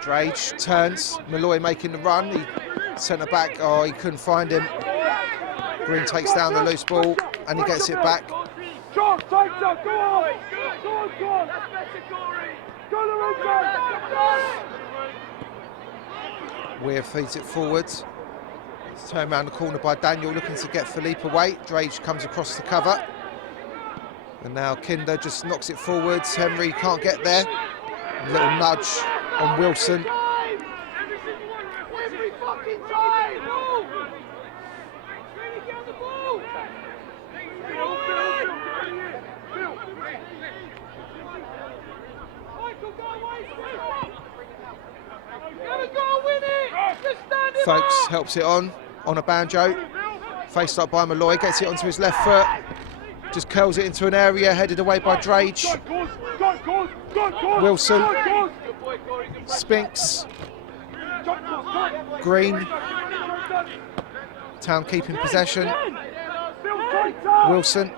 Drage turns, Malloy making the run, he centre back, oh he couldn't find him. Green takes down the loose ball and he gets it back. Weir feeds it forwards. It's turned around the corner by Daniel, looking to get Philippe away. Drage comes across the cover. And now Kinder just knocks it forwards. Henry can't get there. A little nudge on Wilson. Folks helps it on a banjo. Faced up by Malloy, gets it onto his left foot. Just curls it into an area, headed away by Drage. Wilson. Spinks. Green. Town keeping possession. Wilson.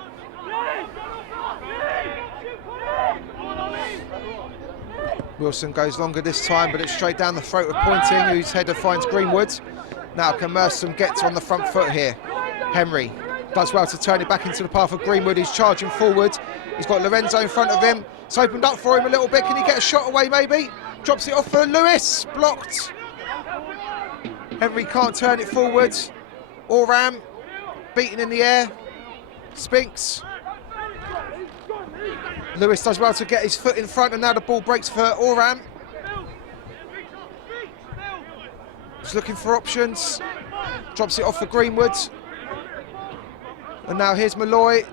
Wilson goes longer this time, but it's straight down the throat of Pointing, whose header finds Greenwood. Now can Merstham get on the front foot here? Henry does well to turn it back into the path of Greenwood. He's charging forward. He's got Lorenzo in front of him. It's opened up for him a little bit. Can he get a shot away maybe? Drops it off for Lewis. Blocked. Henry can't turn it forward. Oram beaten in the air. Spinks. Lewis does well to get his foot in front, and now the ball breaks for Oram. He's looking for options. Drops it off for Greenwood. And now here's Malloy.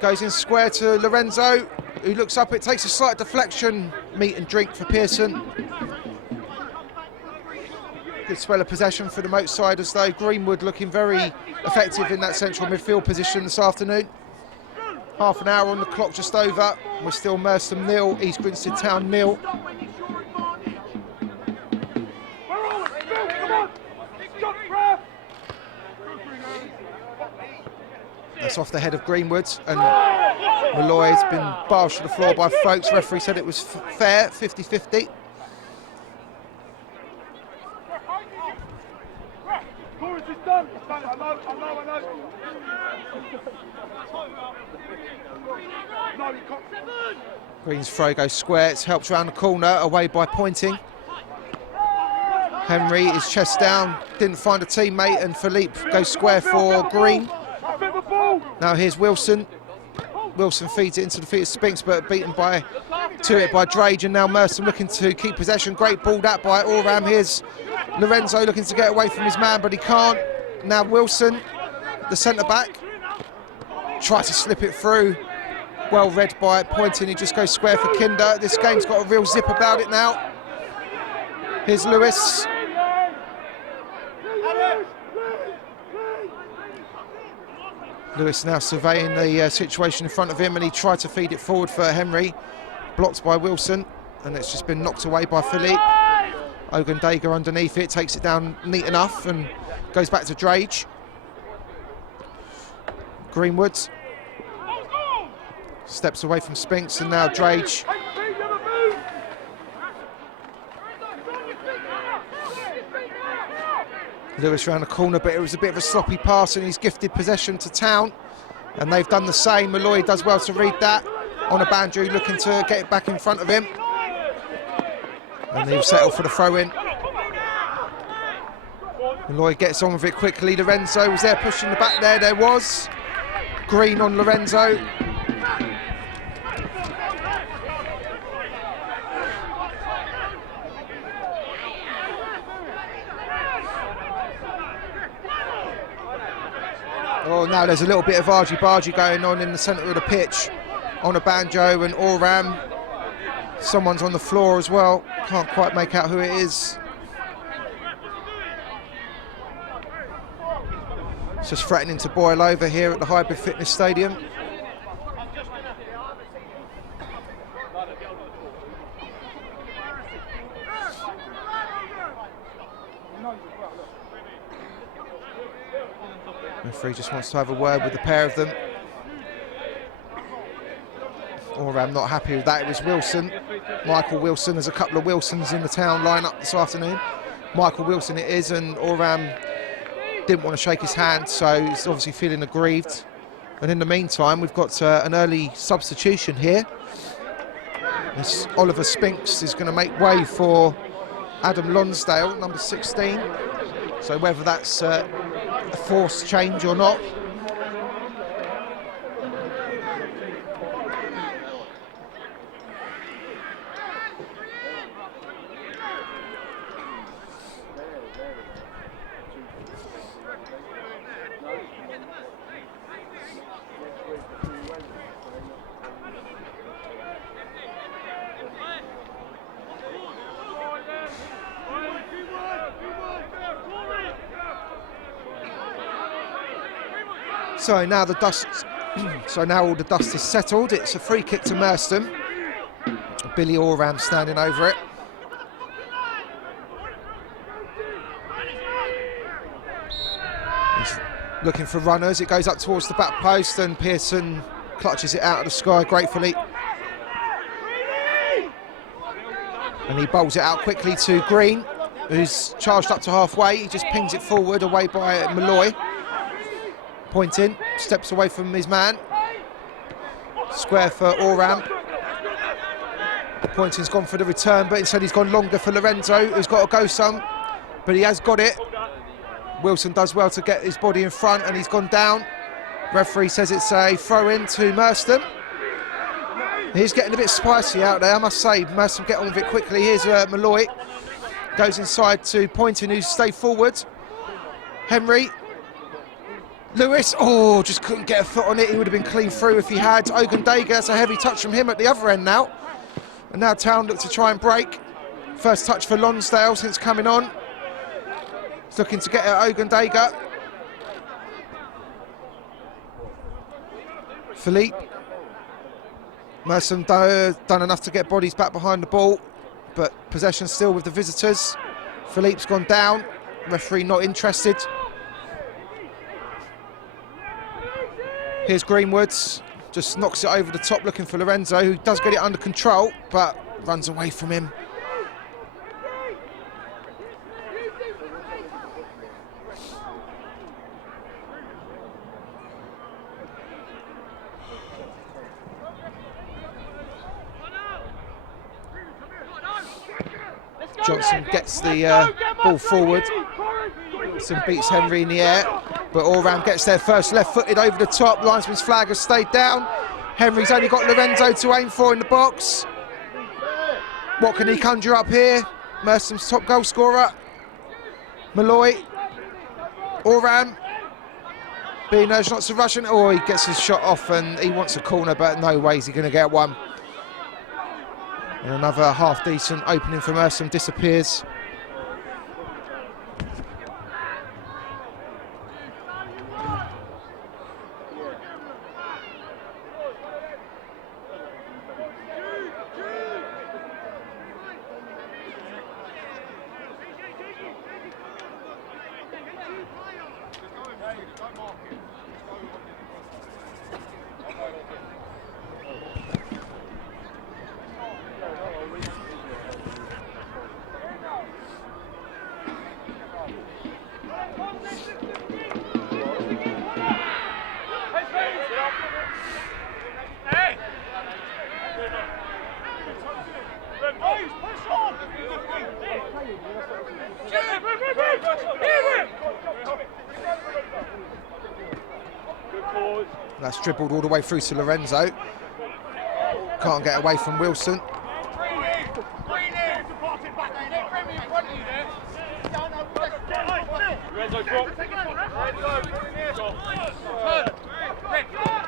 Goes in square to Lorenzo, who looks up. It takes a slight deflection. Meat and drink for Pearson. Good spell of possession for the Moatsiders though. Greenwood looking very effective in that central midfield position this afternoon. Half an hour on the clock just over. We're still Merstham 0, East Grinstead Town 0. That's off the head of Greenwood, and Malloy's been bashed to the floor by Folks. Referee said it was fair, 50-50. Green's throw goes square, it's helped round the corner, away by Pointing. Henry is chest down, didn't find a teammate, and Philippe goes square for Green. Now here's Wilson. Wilson feeds it into the feet of Spinks, but beaten to it by Drage, and now Merstham looking to keep possession. Great ball that by Oram. Here's Lorenzo looking to get away from his man, but he can't. Now Wilson, the centre-back, tries to slip it through. Well read by Pointing, he just goes square for Kinder. This game's got a real zip about it now. Here's Lewis. Lewis now surveying the situation in front of him, and he tried to feed it forward for Henry. Blocked by Wilson, and it's just been knocked away by Philippe. Ogundaga underneath it, takes it down neat enough and goes back to Drage. Greenwood steps away from Spinks, and now Drage. Lewis round the corner, but it was a bit of a sloppy pass, and he's gifted possession to Town, and they've done the same. Malloy does well to read that on a boundary, looking to get it back in front of him, and he'll settle for the throw-in. Malloy gets on with it quickly. Lorenzo was there pushing the back there. There was Green on Lorenzo. Oh, now there's a little bit of argy-bargy going on in the centre of the pitch on a banjo and Oram. Someone's on the floor as well. Can't quite make out who it is. It's just threatening to boil over here at the Hybrid Fitness Stadium. Referee just wants to have a word with the pair of them. Oram not happy with that. It was Wilson, Michael Wilson. There's a couple of Wilsons in the town lineup this afternoon. Michael Wilson it is, and Oram didn't want to shake his hand, so he's obviously feeling aggrieved. And in the meantime, we've got an early substitution here. This Oliver Spinks is going to make way for Adam Lonsdale, number 16. So whether that's a forced change or not. So now the dust. So now all the dust is settled. It's a free kick to Merstham. Billy Oram standing over it. He's looking for runners. It goes up towards the back post, and Pearson clutches it out of the sky gratefully. And he bowls it out quickly to Green, who's charged up to halfway. He just pings it forward, away by Malloy. Pointing, steps away from his man. Square for Oram. Pointing's gone for the return, but instead he's gone longer for Lorenzo, who's got to go some, but he has got it. Wilson does well to get his body in front, and he's gone down. Referee says it's a throw-in to Merstham. He's getting a bit spicy out there, I must say. Merstham get on with it quickly. Here's Malloy. Goes inside to Pointing, who's stayed forward. Henry. Lewis, oh, just couldn't get a foot on it. He would have been clean through if he had. Ogundega, that's a heavy touch from him at the other end now. And now Town look to try and break. First touch for Lonsdale since coming on. He's looking to get at Ogundega. Philippe. Merstham done enough to get bodies back behind the ball, but possession still with the visitors. Philippe's gone down. Referee not interested. Here's Greenwoods, just knocks it over the top looking for Lorenzo, who does get it under control, but runs away from him. Johnson gets the ball forward. Johnson beats Henry in the air, but Oram gets there first, left-footed over the top. Linesman's flag has stayed down. Henry's only got Lorenzo to aim for in the box. What can he conjure up here? Merstham's top goal scorer. Malloy. Oram. Being urged not to rush, and oh, he gets his shot off, and he wants a corner, but no way is he going to get one. And another half-decent opening for Merstham disappears. That's dribbled all the way through to Lorenzo. Can't get away from Wilson.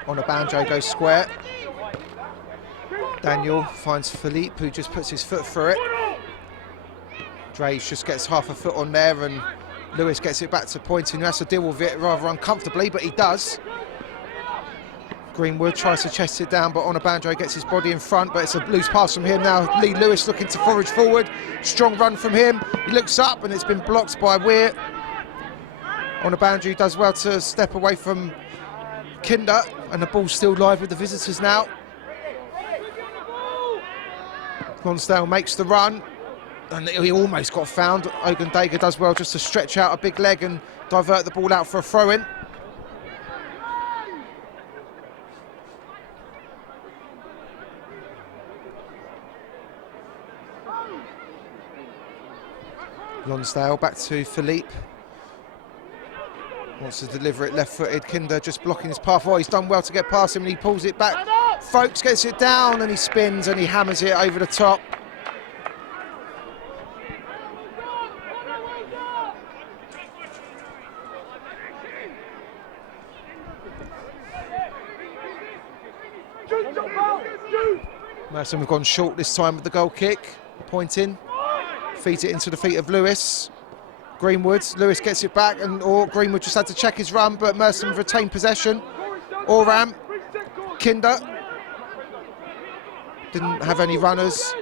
On a banjo goes square. Daniel finds Philippe, who just puts his foot through it. Draves just gets half a foot on there, and Lewis gets it back to Pointing, who has to deal with it rather uncomfortably, but he does. Greenwood tries to chest it down, but Onabanjo gets his body in front, but it's a loose pass from him now. Lee Lewis looking to forage forward. Strong run from him. He looks up, and it's been blocked by Weir. Onabanjo does well to step away from Kinder, and the ball's still live with the visitors now. Lonsdale makes the run, and he almost got found. Ogundaga does well just to stretch out a big leg and divert the ball out for a throw-in. Lonsdale back to Philippe. Wants to deliver it left-footed. Kinder just blocking his path. Oh, he's done well to get past him, and he pulls it back. Folks gets it down, and he spins, and he hammers it over the top. Merstham have gone short this time with the goal kick. Pointing. Feeds it into the feet of Lewis. Greenwood. Lewis gets it back, and Greenwood just had to check his run, but Merstham retained possession. Oram. Kinder. Didn't have any runners.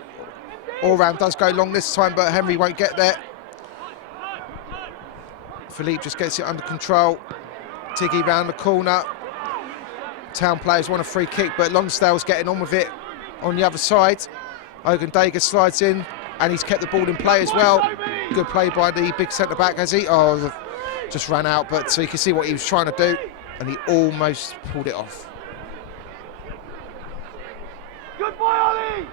Oram does go long this time, but Henry won't get there. Philippe just gets it under control. Tiggy round the corner. Town players want a free kick, but Lonsdale's getting on with it on the other side. Ogundaga slides in, and he's kept the ball in play as well. Good play by the big centre-back, has he? Oh, just ran out, but so you can see what he was trying to do, and he almost pulled it off. Good boy, Ollie!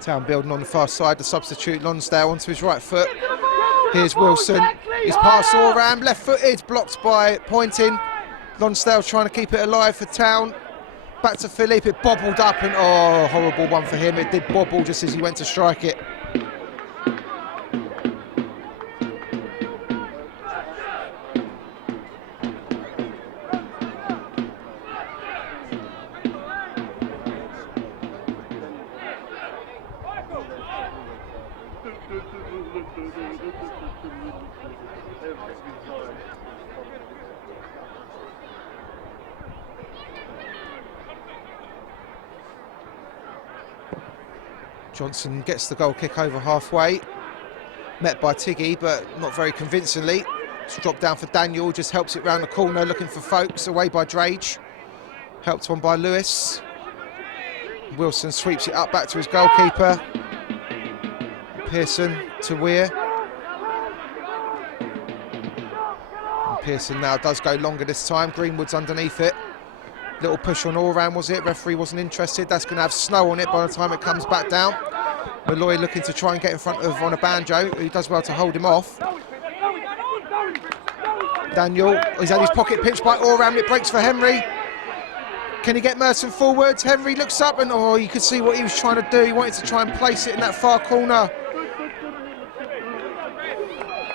Town building on the far side, the substitute Lonsdale onto his right foot. Here's Wilson, his pass all around, left-footed, blocked by Pointing. Lonsdale trying to keep it alive for Town. Back to Philippe, it bobbled up, and oh, horrible one for him. It did bobble just as he went to strike it. Johnson gets the goal kick over halfway. Met by Tiggy, but not very convincingly. It's dropped down for Daniel, just helps it round the corner, looking for Folks, away by Drage. Helped on by Lewis. Wilson sweeps it up back to his goalkeeper. Pearson to Weir. And Pearson now does go longer this time. Greenwood's underneath it. Little push on Oram, was it? Referee wasn't interested. That's going to have snow on it by the time it comes back down. Malloy looking to try and get in front of Onabanjo, who does well to hold him off. Daniel, he's had his pocket pinched by Oram. It breaks for Henry. Can he get Merstham forwards? Henry looks up, and oh, you could see what he was trying to do. He wanted to try and place it in that far corner.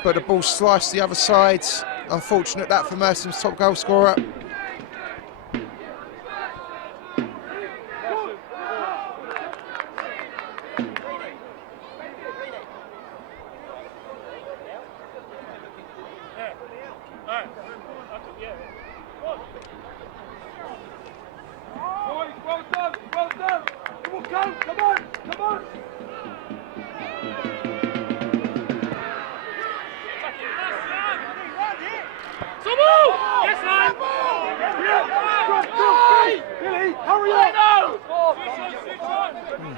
But the ball sliced the other side. Unfortunate that for Merstham's top goal scorer.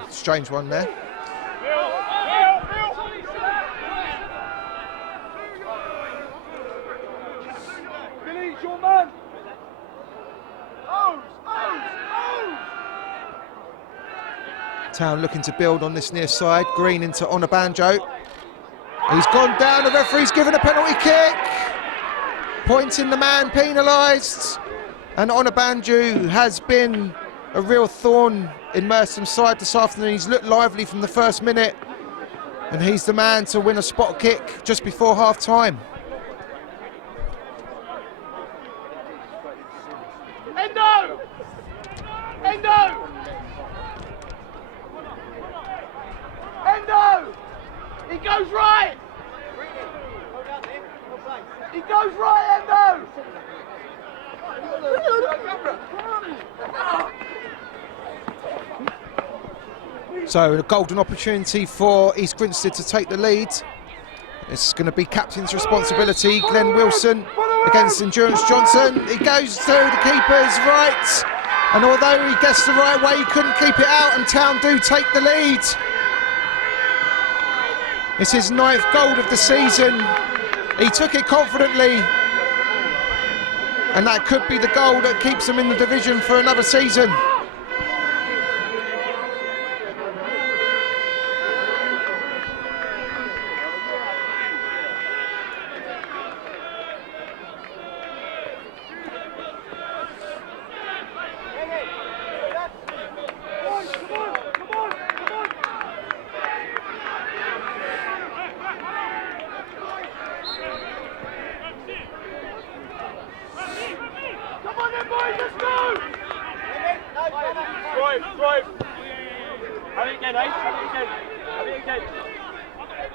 Strange one there. Billy, your man. Town looking to build on this near side. Green into Onabanjo. He's gone down. The referee's given a penalty kick. Pointing the man penalised. And Onabanjo has been a real thorn in Merstham's side this afternoon. He's looked lively from the first minute, and he's the man to win a spot kick just before half time. Endo! Endo! Endo! He goes right! He goes right, Endo! So a golden opportunity for East Grinstead to take the lead. It's going to be captain's responsibility. Glenn Wilson against Endurance Johnson. He goes to the keeper's right, and although he gets the right way, he couldn't keep it out, and Town do take the lead. It's his 9th goal of the season. He took it confidently, and that could be the goal that keeps him in the division for another season.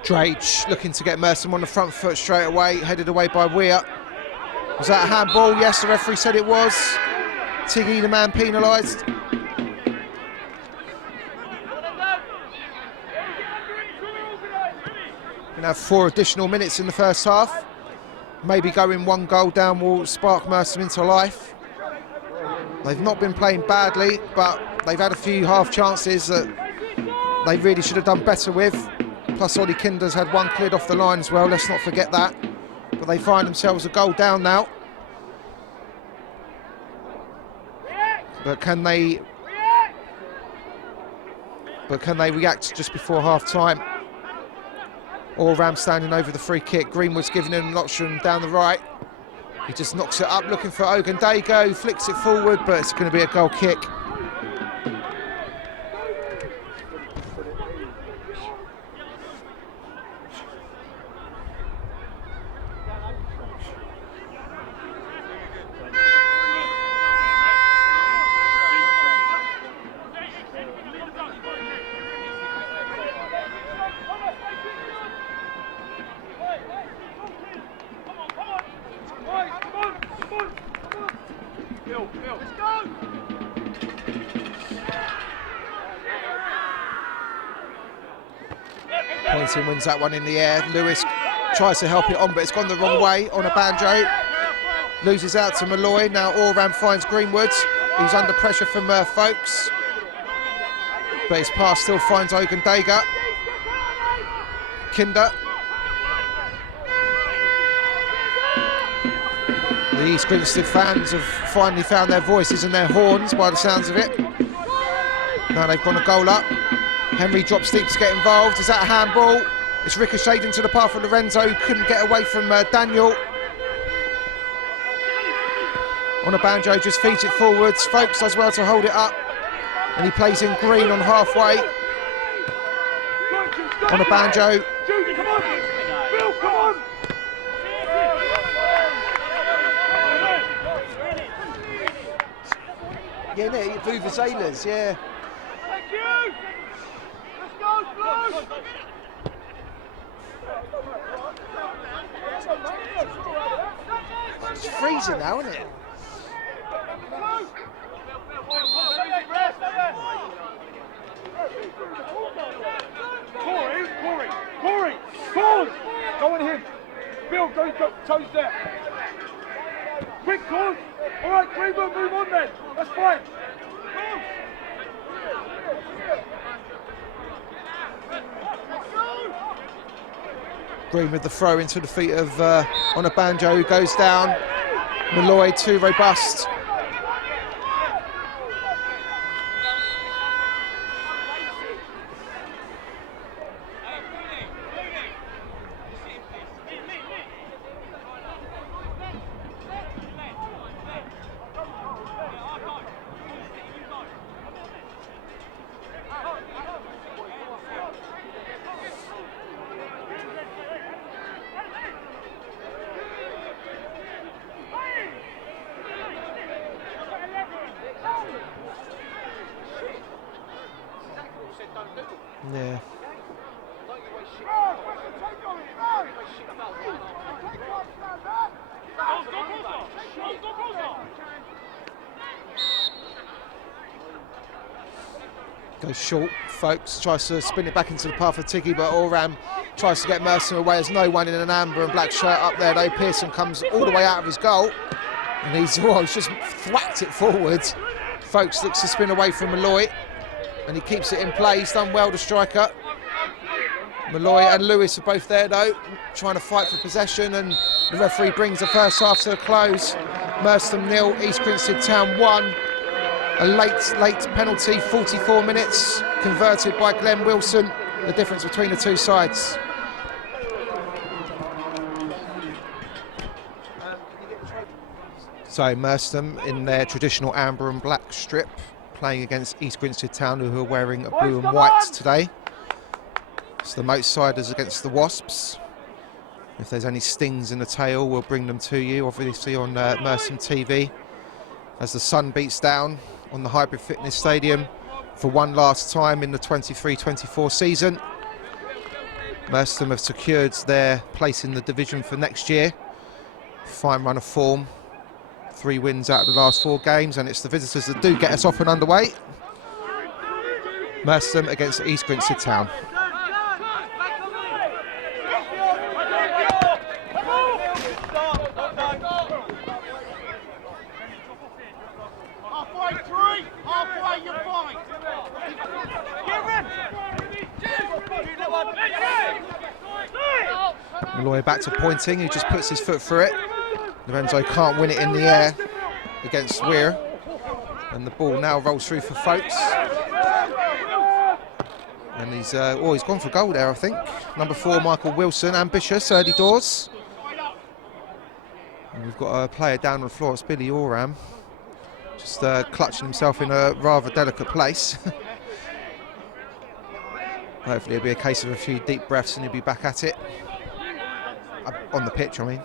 Drage looking to get Merstham on the front foot straight away, headed away by Weir. Was that a handball? Yes, the referee said it was. Tiggy, the man penalised. Gonna have 4 additional minutes in the first half. Maybe going 1 goal down will spark Merstham into life. They've not been playing badly, but they've had a few half chances that they really should have done better with. Plus Ollie Kinder's had 1 cleared off the line as well, let's not forget that. But they find themselves a goal down now. But can they react just before half time? Oram standing over the free kick. Greenwood's giving him an option down the right. He just knocks it up, looking for Ogundago, flicks it forward, but it's going to be a goal kick. Pointing wins that one in the air. Lewis tries to help it on, but it's gone the wrong way on a banjo. Loses out to Malloy. Now Oram finds Greenwood, who's under pressure from folks. But his pass still finds Ogundaga. Kinder. The East Grinstead fans have finally found their voices and their horns by the sounds of it. Now they've gone a goal up. Henry drops deep to get involved. Is that a handball? It's ricocheted into the path of Lorenzo. Couldn't get away from Daniel. On a banjo, just feeds it forwards. Folks does well to hold it up. And he plays in Green on halfway. On a banjo. Come on! Bill, come on! Yeah, no, Vuvuzelas, yeah. Thank you! Let's go, Blues! It's freezing now, isn't it? Corey! Go on him! Bill, go toes there! Quick, Claus! Alright, Greenwood, move on then! That's fine! Green with the throw into the feet of on a banjo, who goes down. Malloy too robust. Yeah. Goes short, folks, tries to spin it back into the path of Tiggy, but Oram tries to get Merstham away. There's no one in an amber and black shirt up there, though. Pearson comes all the way out of his goal, and he's just thwacked it forward. Folks looks to spin away from Malloy, and he keeps it in play. He's done well, the striker. Malloy and Lewis are both there, though, trying to fight for possession, and the referee brings the first half to a close. Merstham 0, East Grinstead Town 1. A late penalty, 44 minutes, converted by Glenn Wilson. The difference between the two sides. So Merstham in their traditional amber and black strip, playing against East Grinstead Town, who are wearing a blue and white today. It's the Moatsiders against the Wasps. If there's any stings in the tail, we'll bring them to you, obviously on Merstham TV, as the sun beats down on the Hybrid Fitness Stadium for one last time in the 23-24 season. Merstham have secured their place in the division for next year. Fine run of form, 3 wins out of the last 4 games, and it's the visitors that do get us off and underway. Merstham against East Grinstead Town. Malloy back to Pointing, he just puts his foot through it. Lorenzo can't win it in the air against Weir, and the ball now rolls through for Folks. And he's gone for goal there, I think. Number 4, Michael Wilson, ambitious early doors. And we've got a player down on the floor, it's Billy Oram, just clutching himself in a rather delicate place. Hopefully it'll be a case of a few deep breaths and he'll be back at it. On the pitch, I mean.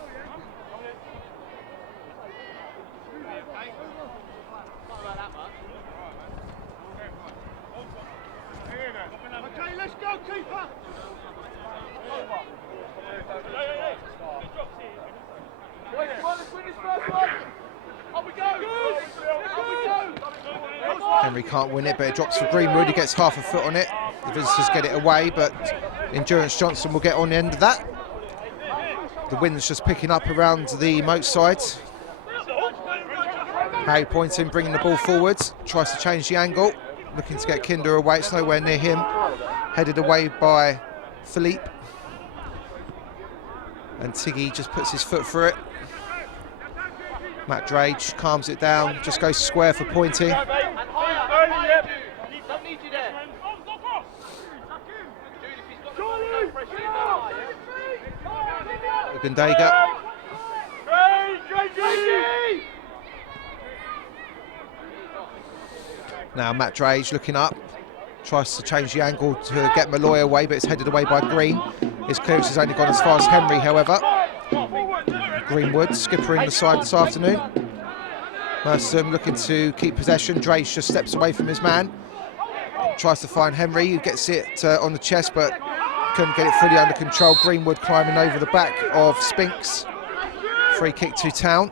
Okay, let's go, keeper. Henry can't win it, but it drops for Greenwood. He gets half a foot on it. The visitors get it away, but Endurance Johnson will get on the end of that. The wind's just picking up around the moat side. Harry Pointing, bringing the ball forward, tries to change the angle, looking to get Kinder away. It's nowhere near him. Headed away by Philippe. And Tiggy just puts his foot through it. Matt Drage calms it down, just goes square for Pointing. Gundega. Now Matt Drage looking up, tries to change the angle to get Malloy away, but it's headed away by Green. His clearance has only gone as far as Henry, however. Greenwood skippering the side this afternoon. Merstham looking to keep possession. Drage just steps away from his man. Tries to find Henry, who gets it on the chest, but couldn't get it fully under control. Greenwood climbing over the back of Spinks. Free kick to Town.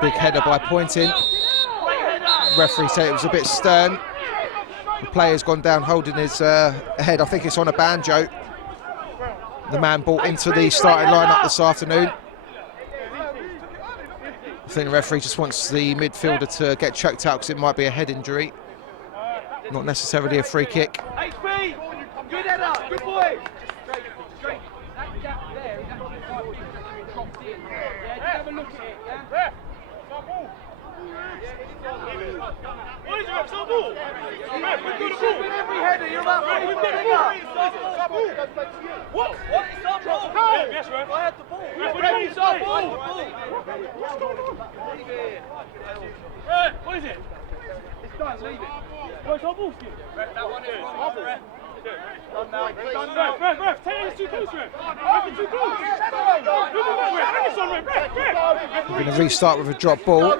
Big header by Pointing. Referee said it was a bit stern. The player's gone down holding his head. I think it's on a banjo. The man brought into the starting lineup this afternoon. I think the referee just wants the midfielder to get choked out because it might be a head injury, not necessarily a free kick. HP, good header, good boy. That gap there is actually dropped in. Yeah, just have a look at it. Yeah. What is it? Some ball. With every header, you're about ready. We've got the ball. What? What is that ball? Yes, right. I had the ball. Ready, start ball. What's going on? What is it? It's done, leave it. Where's our ball skin? That one is wrong. Done now. Ref, take it too close, Ref. It's too close. We're going to restart with a drop ball.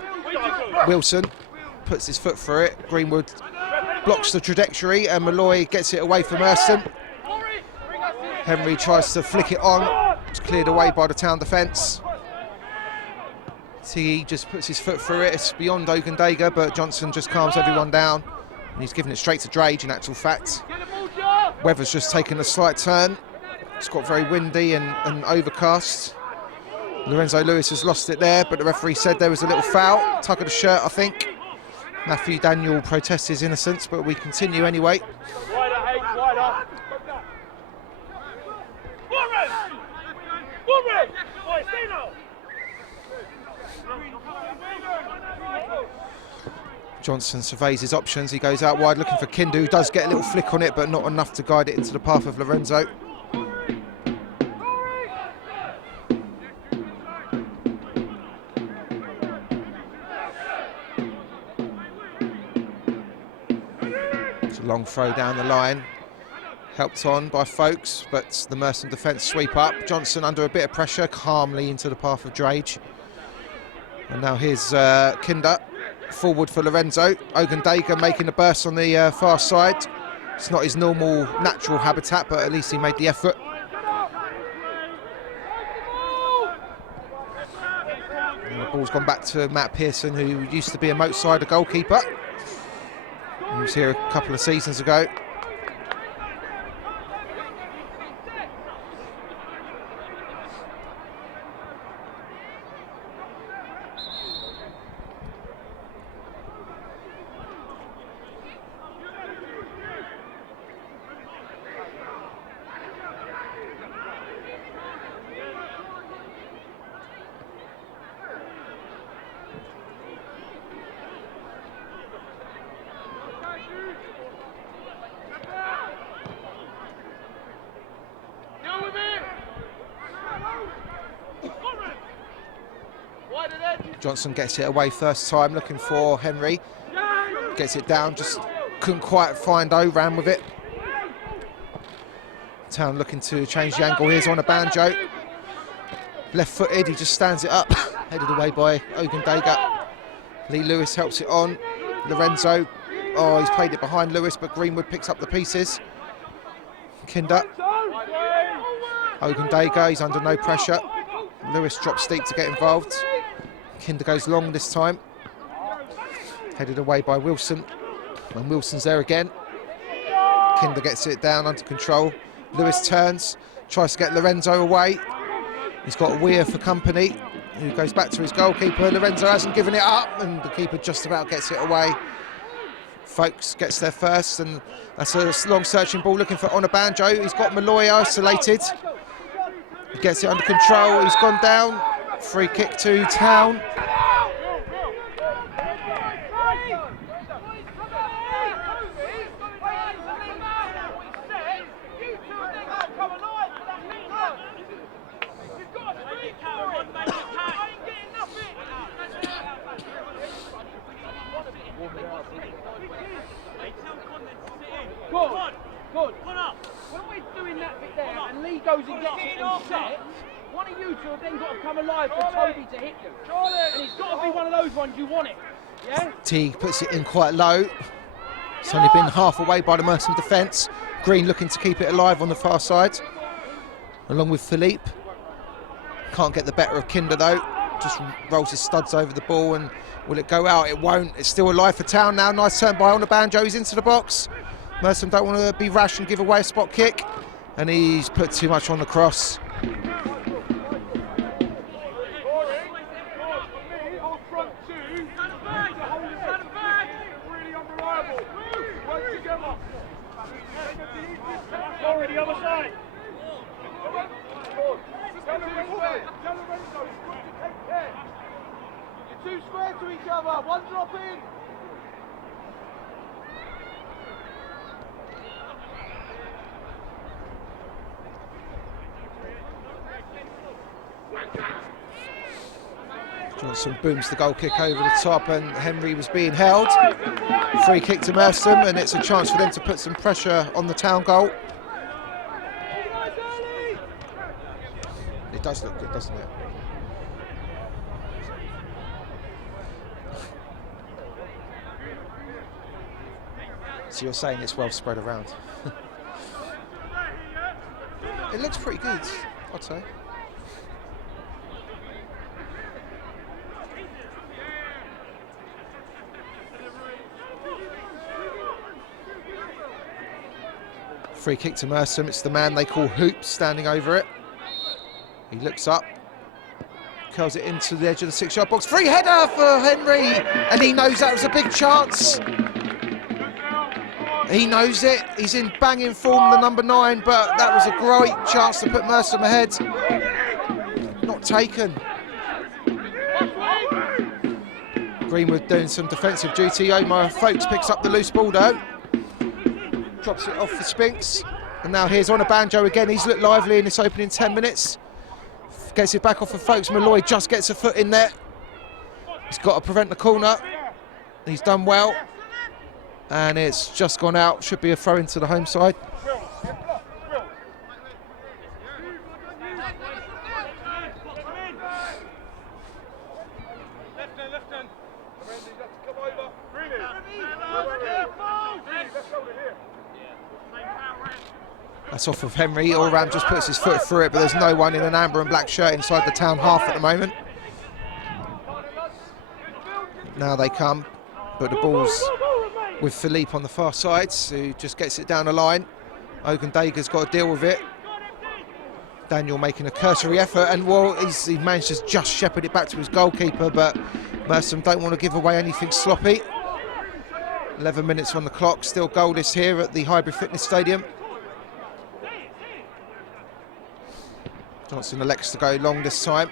Wilson puts his foot through it. Greenwood blocks the trajectory and Malloy gets it away from Merstham. Henry tries to flick it on. It's cleared away by the Town defence. He just puts his foot through it. It's beyond Ogundaga, but Johnson just calms everyone down. And he's giving it straight to Drage, in actual fact. Weather's just taken a slight turn. It's got very windy and overcast. Lorenzo Lewis has lost it there, but the referee said there was a little foul. Tug of the shirt, I think. Matthew Daniel protests his innocence, but we continue anyway. Johnson surveys his options. He goes out wide looking for Kindu, who does get a little flick on it, but not enough to guide it into the path of Lorenzo. It's a long throw down the line. Helped on by Folkes, but the Merstham defence sweep up. Johnson under a bit of pressure, calmly into the path of Drage. And now here's Kinder. Forward for Lorenzo. Ogundaga making a burst on the far side. It's not his normal natural habitat, but at least he made the effort. And the ball's gone back to Matt Pearson, who used to be a Moatsider goalkeeper. He was here a couple of seasons ago. Johnson gets it away first time, looking for Henry. Gets it down, just couldn't quite find O, ran with it. Town looking to change the angle. Here's on a banjo. Left-footed, he just stands it up. Headed away by Ogundaga. Lee Lewis helps it on. Lorenzo, oh, he's played it behind Lewis, but Greenwood picks up the pieces. Kinder. Ogundaga, he's under no pressure. Lewis drops steep to get involved. Kinder goes long this time. Headed away by Wilson. And Wilson's there again. Kinder gets it down under control. Lewis turns, tries to get Lorenzo away. He's got Weir for company, who goes back to his goalkeeper. Lorenzo hasn't given it up, and the keeper just about gets it away. Folkes gets there first, and that's a long searching ball looking for Onabanjo. He's got Malloy isolated. He gets it under control. He's gone down. Free kick to Town. Good. When we're doing that bit there and Lee goes and gets it and set, one of you two have then got to come alive for Toby to hit them. And it's got to be one of those ones you want it. Yeah? Teague puts it in quite low. It's only been half away by the Merstham defence. Green looking to keep it alive on the far side, along with Philippe. Can't get the better of Kinder though. Just rolls his studs over the ball, and will it go out? It won't. It's still alive for Town now. Nice turn by Onabanjo. He's into the box. Merstham don't want to be rash and give away a spot kick, and he's put too much on the cross. Two square to each other, one drop in. Johnson booms the goal kick over the top, and Henry was being held. Free kick to Merstham, and it's a chance for them to put some pressure on the Town goal. It does look good, doesn't it? So you're saying it's well spread around? It looks pretty good, I'd say. Free kick to Merstham. It's the man they call Hoops standing over it. He looks up, curls it into the edge of the 6-yard box. Free header for Henry, and he knows that was a big chance. He knows it. He's in banging form, the number 9, but that was a great chance to put Merstham ahead. Not taken. Greenwood doing some defensive duty. Omar Folks picks up the loose ball though. Drops it off for Spinks. And now here's on a banjo again. He's looked lively in this opening 10 minutes. Gets it back off for Folks. Malloy just gets a foot in there. He's got to prevent the corner. He's done well. And it's just gone out. Should be a throw into the home side. That's off of Henry. Oram just puts his foot through it, but there's no one in an amber and black shirt inside the town half at the moment. Now they come, but the ball's with Philippe on the far side, who just gets it down the line. Ogundega's got to deal with it. Daniel making a cursory effort, and well, he managed to just shepherd it back to his goalkeeper, but Merstham don't want to give away anything sloppy. 11 minutes on the clock, still goalless here at the Highbury Fitness Stadium. Johnson elects to go long this time.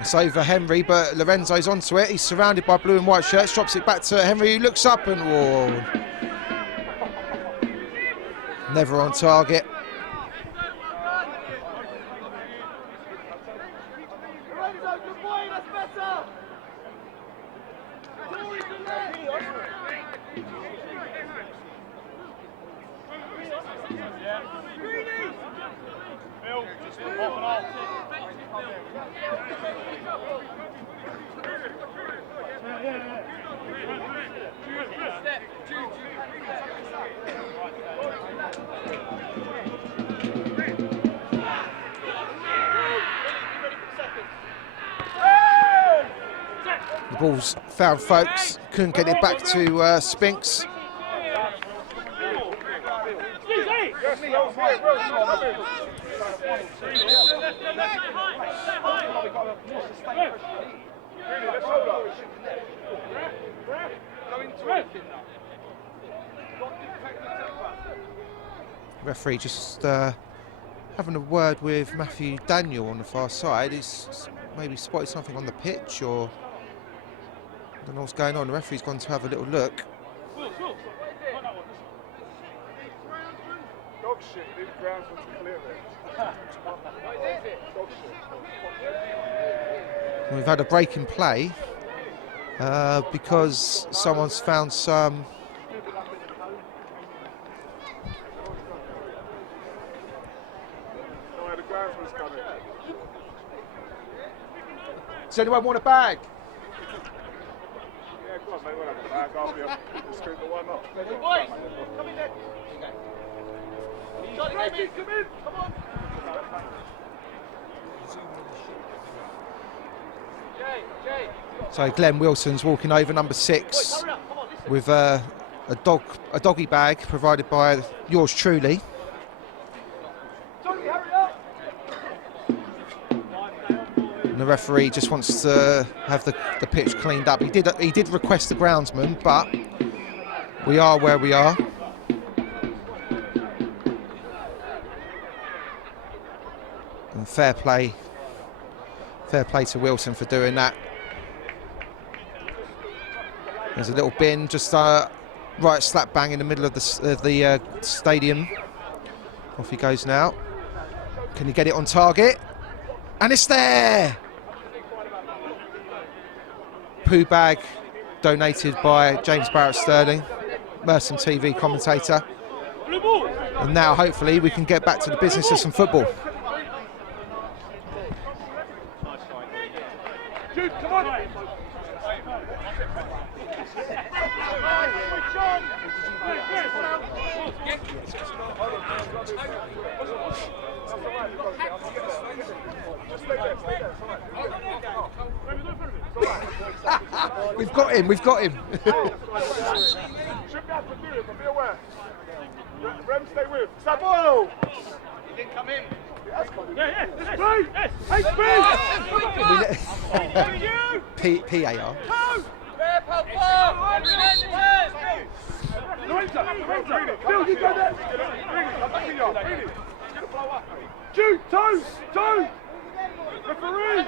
It's over Henry, but Lorenzo's onto it. He's surrounded by blue and white shirts, drops it back to Henry, who looks up and whoa. Never on target. The ball's found Folks, couldn't get it back to Spinks. Referee just having a word with Matthew Daniel on the far side. He's maybe spotted something on the pitch, or I don't know what's going on. The referee's gone to have a little look. We've had a break in play because someone's found some Does anyone want a bag? Yeah, go on, mate. We'll have a bag. I'll be able to scoop the one up. Ready? Boys, come in there. Johnny, come in. Come on. So Glenn Wilson's walking over number 6 with a doggy bag provided by yours truly. And the referee just wants to have the pitch cleaned up. He did request the groundsman, but we are where we are. And fair play to Wilson for doing that. There's a little bin just right slap bang in the middle of the stadium. Off he goes now. Can he get it on target? And it's there! Poo bag donated by James Barrett Sterling, Merstham TV commentator. And now hopefully we can get back to the business of some football. Jude, come on! We've got him. Shouldn't be able to do it, but be aware. Rem, stay with. Sabo! He didn't come in. Yeah. PAR. Bill, you go there. Shoot, toe. Referee.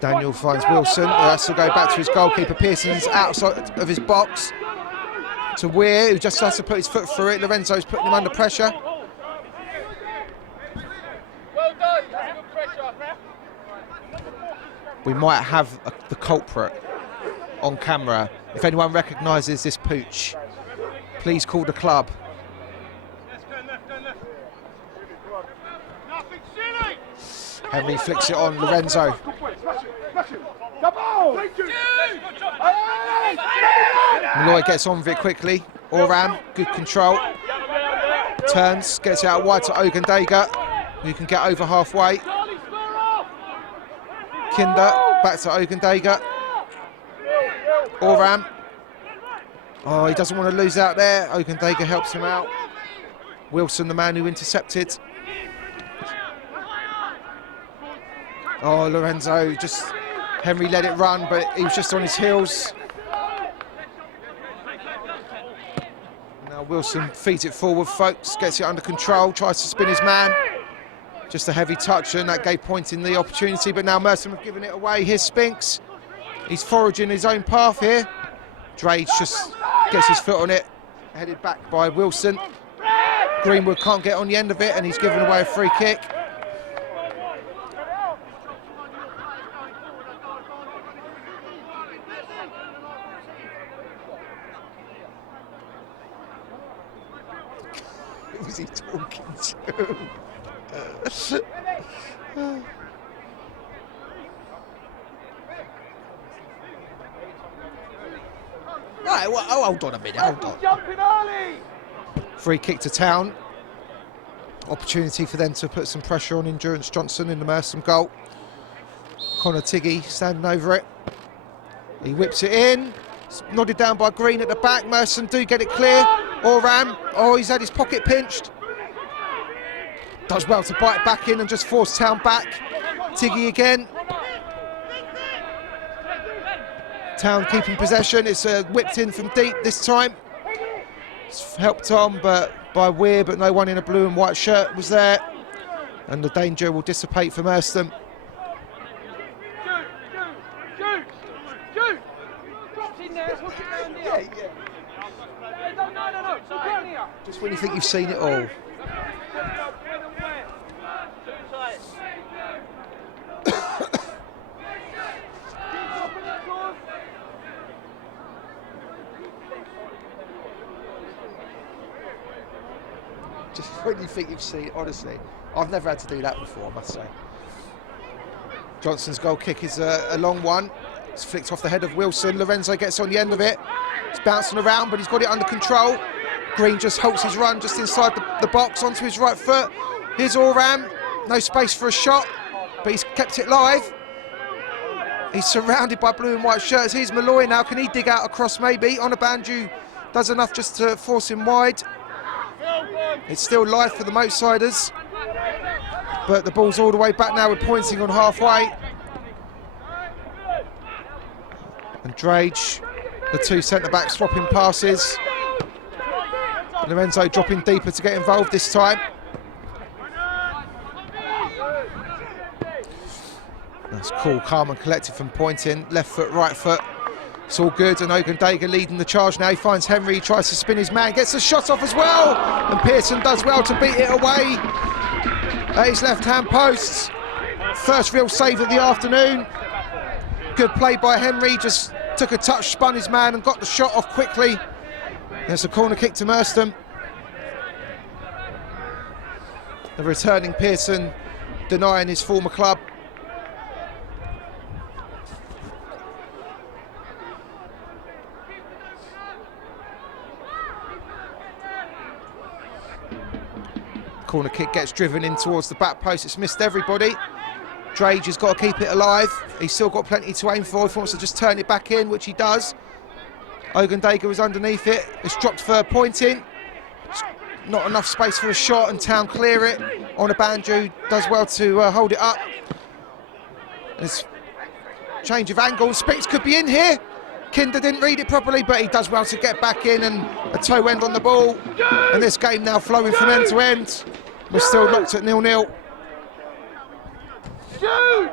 Daniel finds Wilson, who has to go back to his goalkeeper. Pearson's outside of his box to Weir, who just has to put his foot through it. Lorenzo's putting him under pressure. Well done, that's good pressure. We might have the culprit on camera. If anyone recognises this pooch, please call the club. Henry flicks it on Lorenzo. Malloy gets on with it quickly. Oram, good control. Turns, gets it out wide to Ogundaga, who can get over halfway. Kinder, back to Ogundaga. Oram. Oh, he doesn't want to lose out there. Ogundaga helps him out. Wilson, the man who intercepted. Oh, Lorenzo, Henry let it run, but he was just on his heels. Now Wilson feeds it forward, folks, gets it under control, tries to spin his man. Just a heavy touch, and that gave Pointing the opportunity, but now Merstham have given it away. Here's Spinks. He's foraging his own path here. Drage just gets his foot on it, headed back by Wilson. Greenwood can't get on the end of it, and he's given away a free kick. Who was he talking to? Right, well, oh, hold on a minute, hold on. Free kick to Town. Opportunity for them to put some pressure on Endurance Johnson in the Merstham goal. Connor Tiggy standing over it. He whips it in. It's nodded down by Green at the back. Merstham do get it clear. Oram, oh, he's had his pocket pinched. Does well to bite back in and just force Town back. Tiggy again. Town keeping possession. It's whipped in from deep this time. It's helped on by Weir, but no one in a blue and white shirt was there. And the danger will dissipate for Merstham. Shoot! Drops in there, hook it round here. No. Just when you think you've seen it all. Just when you think you've seen it, honestly. I've never had to do that before, I must say. Johnson's goal kick is a long one. It's flicked off the head of Wilson. Lorenzo gets on the end of it. It's bouncing around, but he's got it under control. Green just halts his run just inside the box onto his right foot. Here's Oram. No space for a shot, but he's kept it live. He's surrounded by blue and white shirts. Here's Malloy now. Can he dig out a cross maybe? Onabanju does enough just to force him wide. It's still live for the Moatsiders, but the ball's all the way back now with Pointing on halfway. And Drage, the two centre-backs swapping passes. Lorenzo dropping deeper to get involved this time. That's cool, calm and collected from Pointing. Left foot, right foot. It's all good, and Ogundaga leading the charge now. He finds Henry, he tries to spin his man, gets a shot off as well, and Pearson does well to beat it away at his left-hand post. First real save of the afternoon. Good play by Henry, just took a touch, spun his man and got the shot off quickly. There's a corner kick to Merstham. The returning Pearson denying his former club. Corner kick gets driven in towards the back post. It's missed everybody. Drage has got to keep it alive. He's still got plenty to aim for. If he wants to just turn it back in, which he does. Ogundaga was underneath it. It's dropped for pointing. Not enough space for a shot, and Town clear it. On a Banjo does well to hold it up. There's change of angle. Spitz could be in here. Kinder didn't read it properly, but he does well to get back in, and a toe end on the ball. And this game now flowing from end to end. We're still locked at 0-0. Shoot!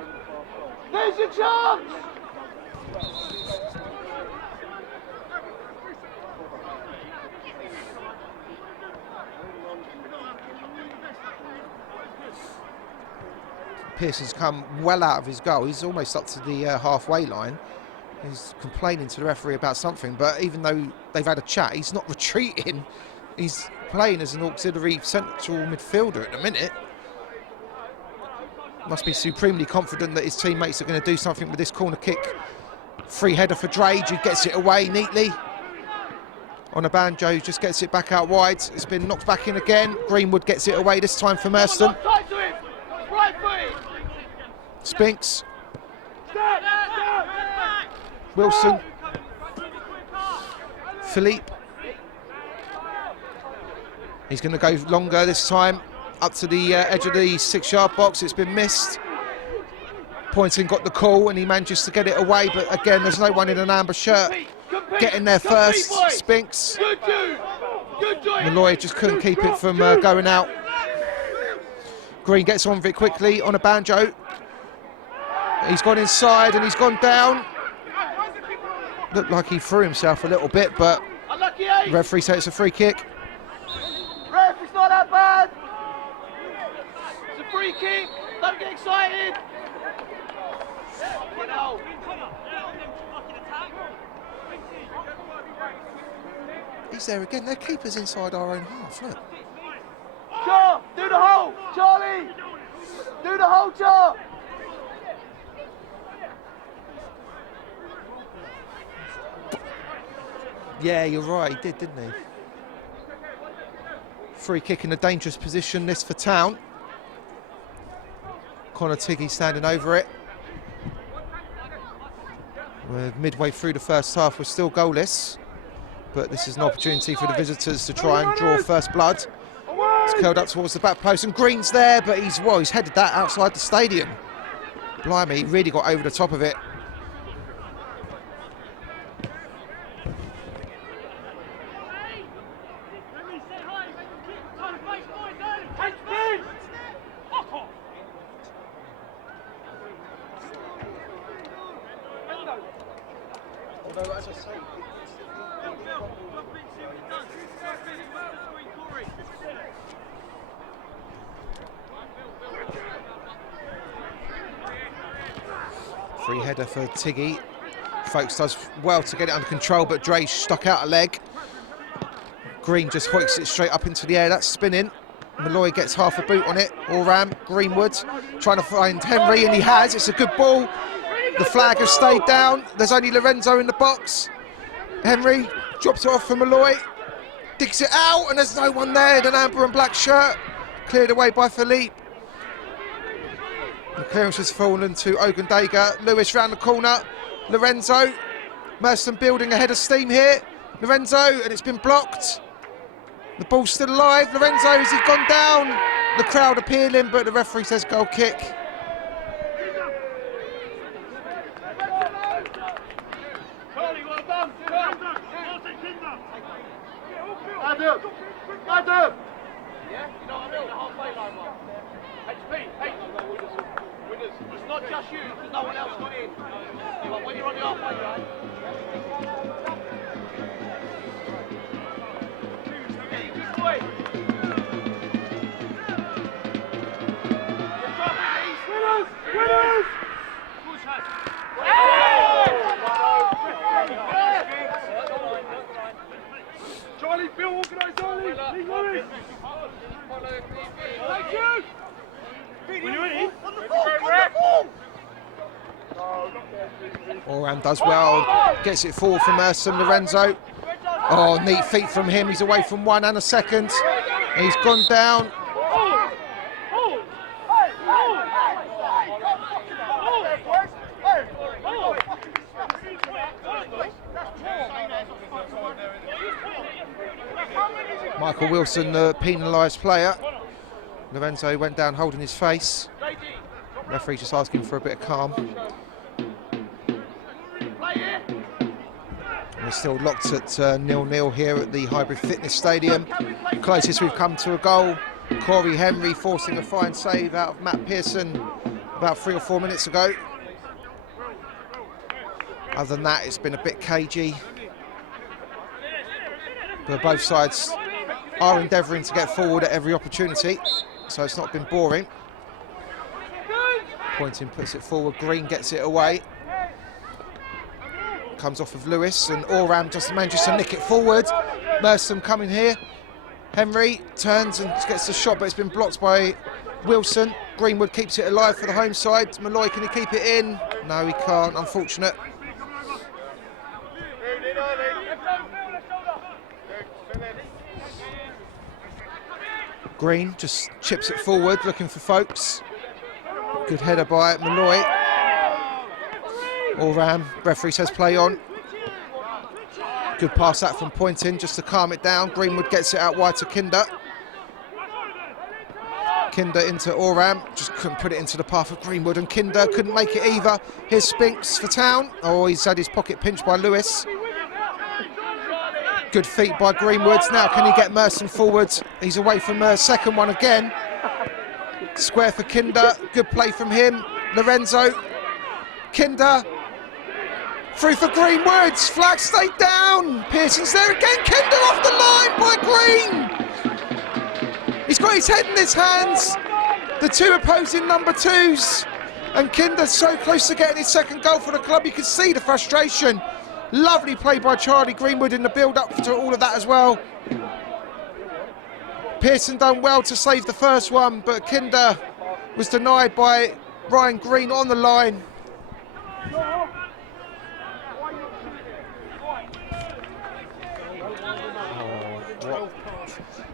There's your chance! Pearson's come well out of his goal. He's almost up to the halfway line. He's complaining to the referee about something, but even though they've had a chat, he's not retreating. He's playing as an auxiliary central midfielder at the minute. Must be supremely confident that his teammates are going to do something with this corner kick. Free header for Drage, who gets it away neatly. On a Banjo, just gets it back out wide. It's been knocked back in again. Greenwood gets it away this time for Merstham. Spinks. Wilson. Philippe. He's going to go longer this time, up to the edge of the 6-yard box. It's been missed. Pointing got the call and he manages to get it away, but again, there's no one in an amber shirt getting there first. Spinks. Malloy just couldn't keep it from going out. Green gets on with it quickly on a Banjo. He's gone inside and he's gone down. Looked like he threw himself a little bit, but the referee said it's a free kick. Ref, it's not that bad. It's a free kick. Don't get excited. You know. He's there again. Their keeper's inside our own half. Look. Char, do the hole. Charlie, do the hole, Char. Yeah, you're right. He did, didn't he? Free kick in a dangerous position. This for Town. Connor Tiggy standing over it. We're midway through the first half. We're still goalless, but this is an opportunity for the visitors to try and draw first blood. It's curled up towards the back post, and Green's there, but he's headed that outside the stadium. Blimey, he really got over the top of it. Free header for Tiggy. Folks does well to get it under control, but Drage stuck out a leg. Green just hoiks it straight up into the air. That's spinning. Malloy gets half a boot on it. Oram, Greenwood trying to find Henry, and he has. It's a good ball. The flag has stayed down. There's only Lorenzo in the box. Henry drops it off for Malloy. Digs it out, and there's no one there in an amber and black shirt. Cleared away by Philippe. The clearance has fallen to Ogundaga. Lewis round the corner. Lorenzo. Merstham building a head of steam here. Lorenzo, and it's been blocked. The ball's still alive. Lorenzo, has he gone down? The crowd appealing, but the referee says goal kick. Adam! Adam! Yeah? You know what I mean? The halfway line mark. HP, winners. It's not just you, because no one else got in. But when you're on the halfway line. Hey, this way. Winners! Winners! Charlie, Bill, organise Charlie. Leave Lewis. Thank you. When you're in, on the ball, Oram does well, gets it forward from Merstham. Lorenzo. Oh, neat feet from him. He's away from one and a second. He's gone down. Michael Wilson, the penalised player. Lorenzo went down holding his face. Referee just asking for a bit of calm. We're still locked at 0-0 here at the Hybrid Fitness Stadium. Closest we've come to a goal. Corey Henry forcing a fine save out of Matt Pearson about 3 or 4 minutes ago. Other than that, it's been a bit cagey. But both sides are endeavouring to get forward at every opportunity, so it's not been boring. Pointing puts it forward, Green gets it away. Comes off of Lewis, and Oram just manages to nick it forward. Merstham coming here. Henry turns and gets the shot, but it's been blocked by Wilson. Greenwood keeps it alive for the home side. Malloy, can he keep it in? No, he can't, unfortunate. Green just chips it forward, looking for folks. Good header by Malloy. Oram, referee says play on. Good pass that from Pointing, just to calm it down. Greenwood gets it out wide to Kinder. Kinder into Oram, just couldn't put it into the path of Greenwood, and Kinder couldn't make it either. Here's Spinks for Town. Oh, he's had his pocket pinched by Lewis. Good feet by Greenwood. Now can he get Merstham forward? He's away from the second one again. Square for Kinder. Good play from him. Lorenzo. Kinder. Through for Greenwood. Flag stayed down. Pearson's there again. Kinder off the line by Green. He's got his head in his hands. The two opposing number twos. And Kinder's so close to getting his second goal for the club. You can see the frustration. Lovely play by Charlie Greenwood in the build-up to all of that as well. Pearson done well to save the first one, but Kinder was denied by Ryan Green on the line.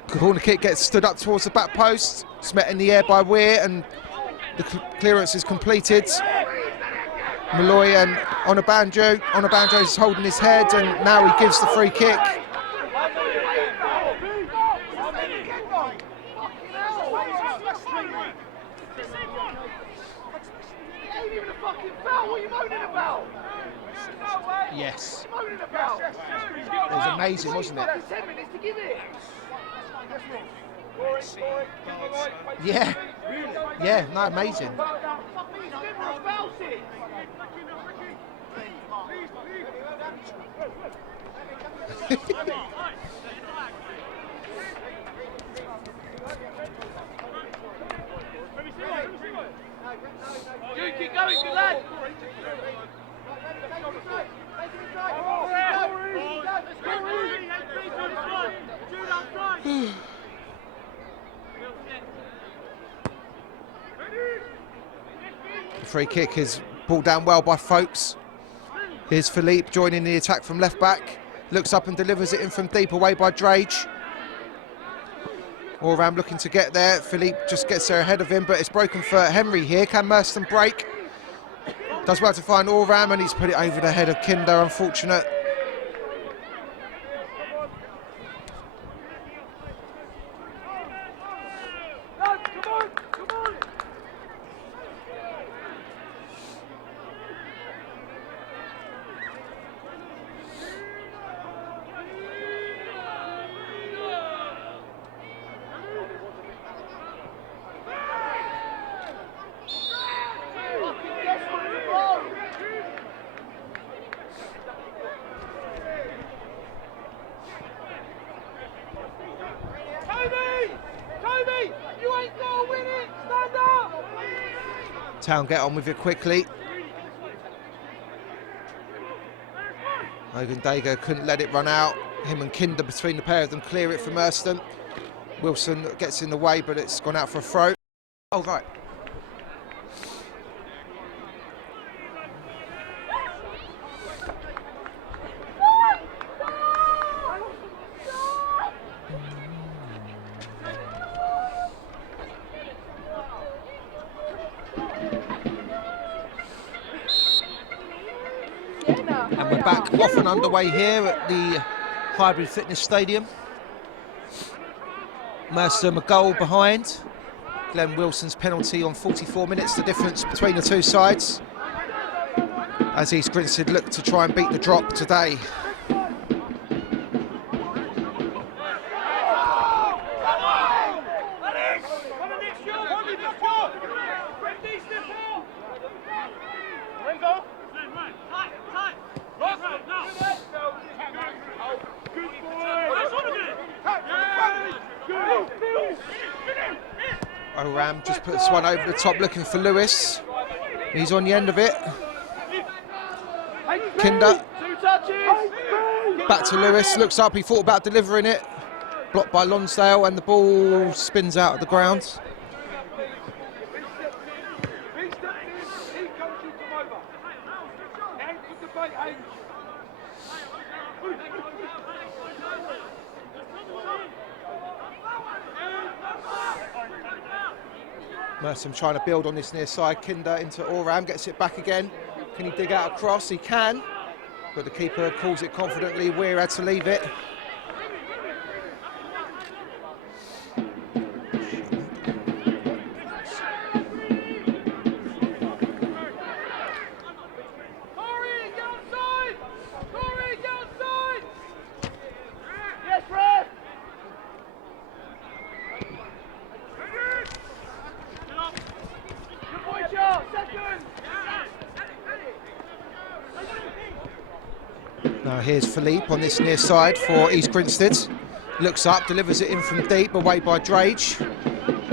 Corner kick gets stood up towards the back post. It's met in the air by Weir, and the clearance is completed. Malloy and Onabanjo is holding his head, and now he gives the free kick. Yes. It was amazing, wasn't it? Yeah. Yeah, no, amazing. Keep going, good lad. The free kick is brought down well by Folkes. Here's Philippe joining the attack from left back. Looks up and delivers it in from deep, away by Drage. Oram looking to get there. Philippe just gets there ahead of him, but it's broken for Henry here. Can Merstham break? Does well to find Oram, and he's put it over the head of Kinder, unfortunate. Town get on with it quickly. Ogundaga couldn't let it run out. Him and Kinder, between the pair of them, clear it for Merstham. Wilson gets in the way, but it's gone out for a throw. Oh, right. And we're back off and underway here at the Hybrid Fitness Stadium. Merstham a goal behind. Glenn Wilson's penalty on 44 minutes, the difference between the two sides. As East Grinstead look to try and beat the drop today. Oram just puts one over the top looking for Lewis. He's on the end of it. Kinder. Back to Lewis, looks up, he thought about delivering it. Blocked by Lonsdale and the ball spins out of the ground. Merstham trying to build on this near side. Kinder into Oram, gets it back again. Can he dig out a cross? He can, but the keeper calls it confidently. Weir had to leave it. Now here's Philippe on this near side for East Grinstead. Looks up, delivers it in from deep, away by Drage.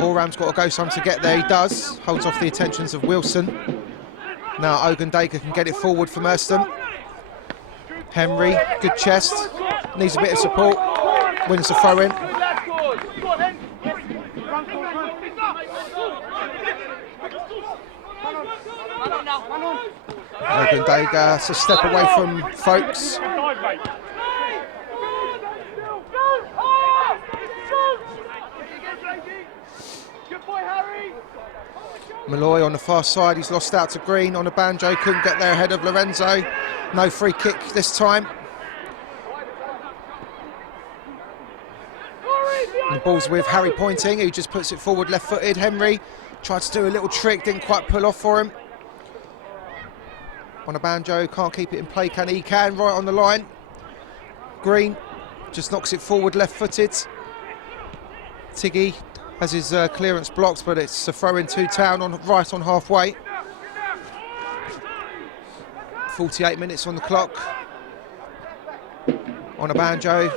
Oram's got to go some to get there, he does. Holds off the attentions of Wilson. Now Ogundaga can get it forward for Merstham. Henry, good chest, needs a bit of support, wins the throw in. Ogundaga, it's a step away from Folkes. Malloy on the far side, he's lost out to Green on a banjo, couldn't get there ahead of Lorenzo. No free kick this time. And the ball's with Harry Pointing, who just puts it forward left-footed. Henry tried to do a little trick, didn't quite pull off for him. On a banjo, can't keep it in play, can he? Can, right on the line. Green just knocks it forward left-footed. Tiggy has his clearance blocked, but it's a throw-in to Town on right on halfway. 48 minutes on the clock. On a banjo,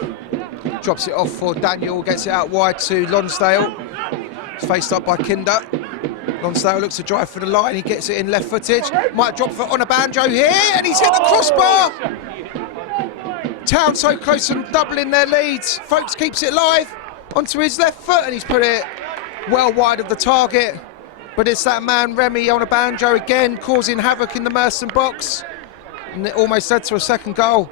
drops it off for Daniel, gets it out wide to Lonsdale. It's faced up by Kinder. Lonsdale looks to drive for the line, he gets it in left footage. Might drop for on a banjo here, and he's hit the crossbar! Town so close and doubling their leads. Folkes keeps it live onto his left foot, and he's put it well wide of the target. But it's that man Remy on a banjo again, causing havoc in the Merstham box. And it almost led to a second goal.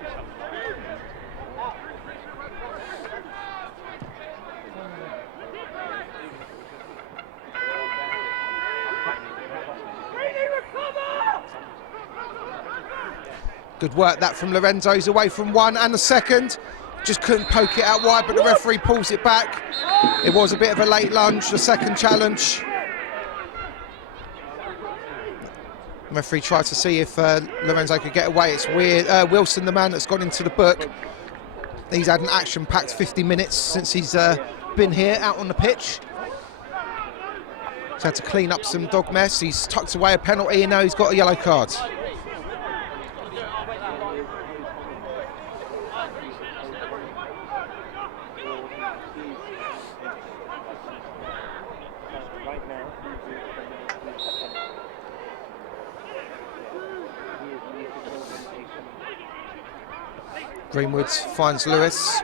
Good work that from Lorenzo, he's away from one and the second. Just couldn't poke it out wide, but the referee pulls it back. It was a bit of a late lunge, the second challenge. The referee tried to see if Lorenzo could get away. It's weird. Wilson, the man that's gone into the book. He's had an action-packed 50 minutes since he's been here out on the pitch. He's had to clean up some dog mess. He's tucked away a penalty and now he's got a yellow card. Greenwood finds Lewis.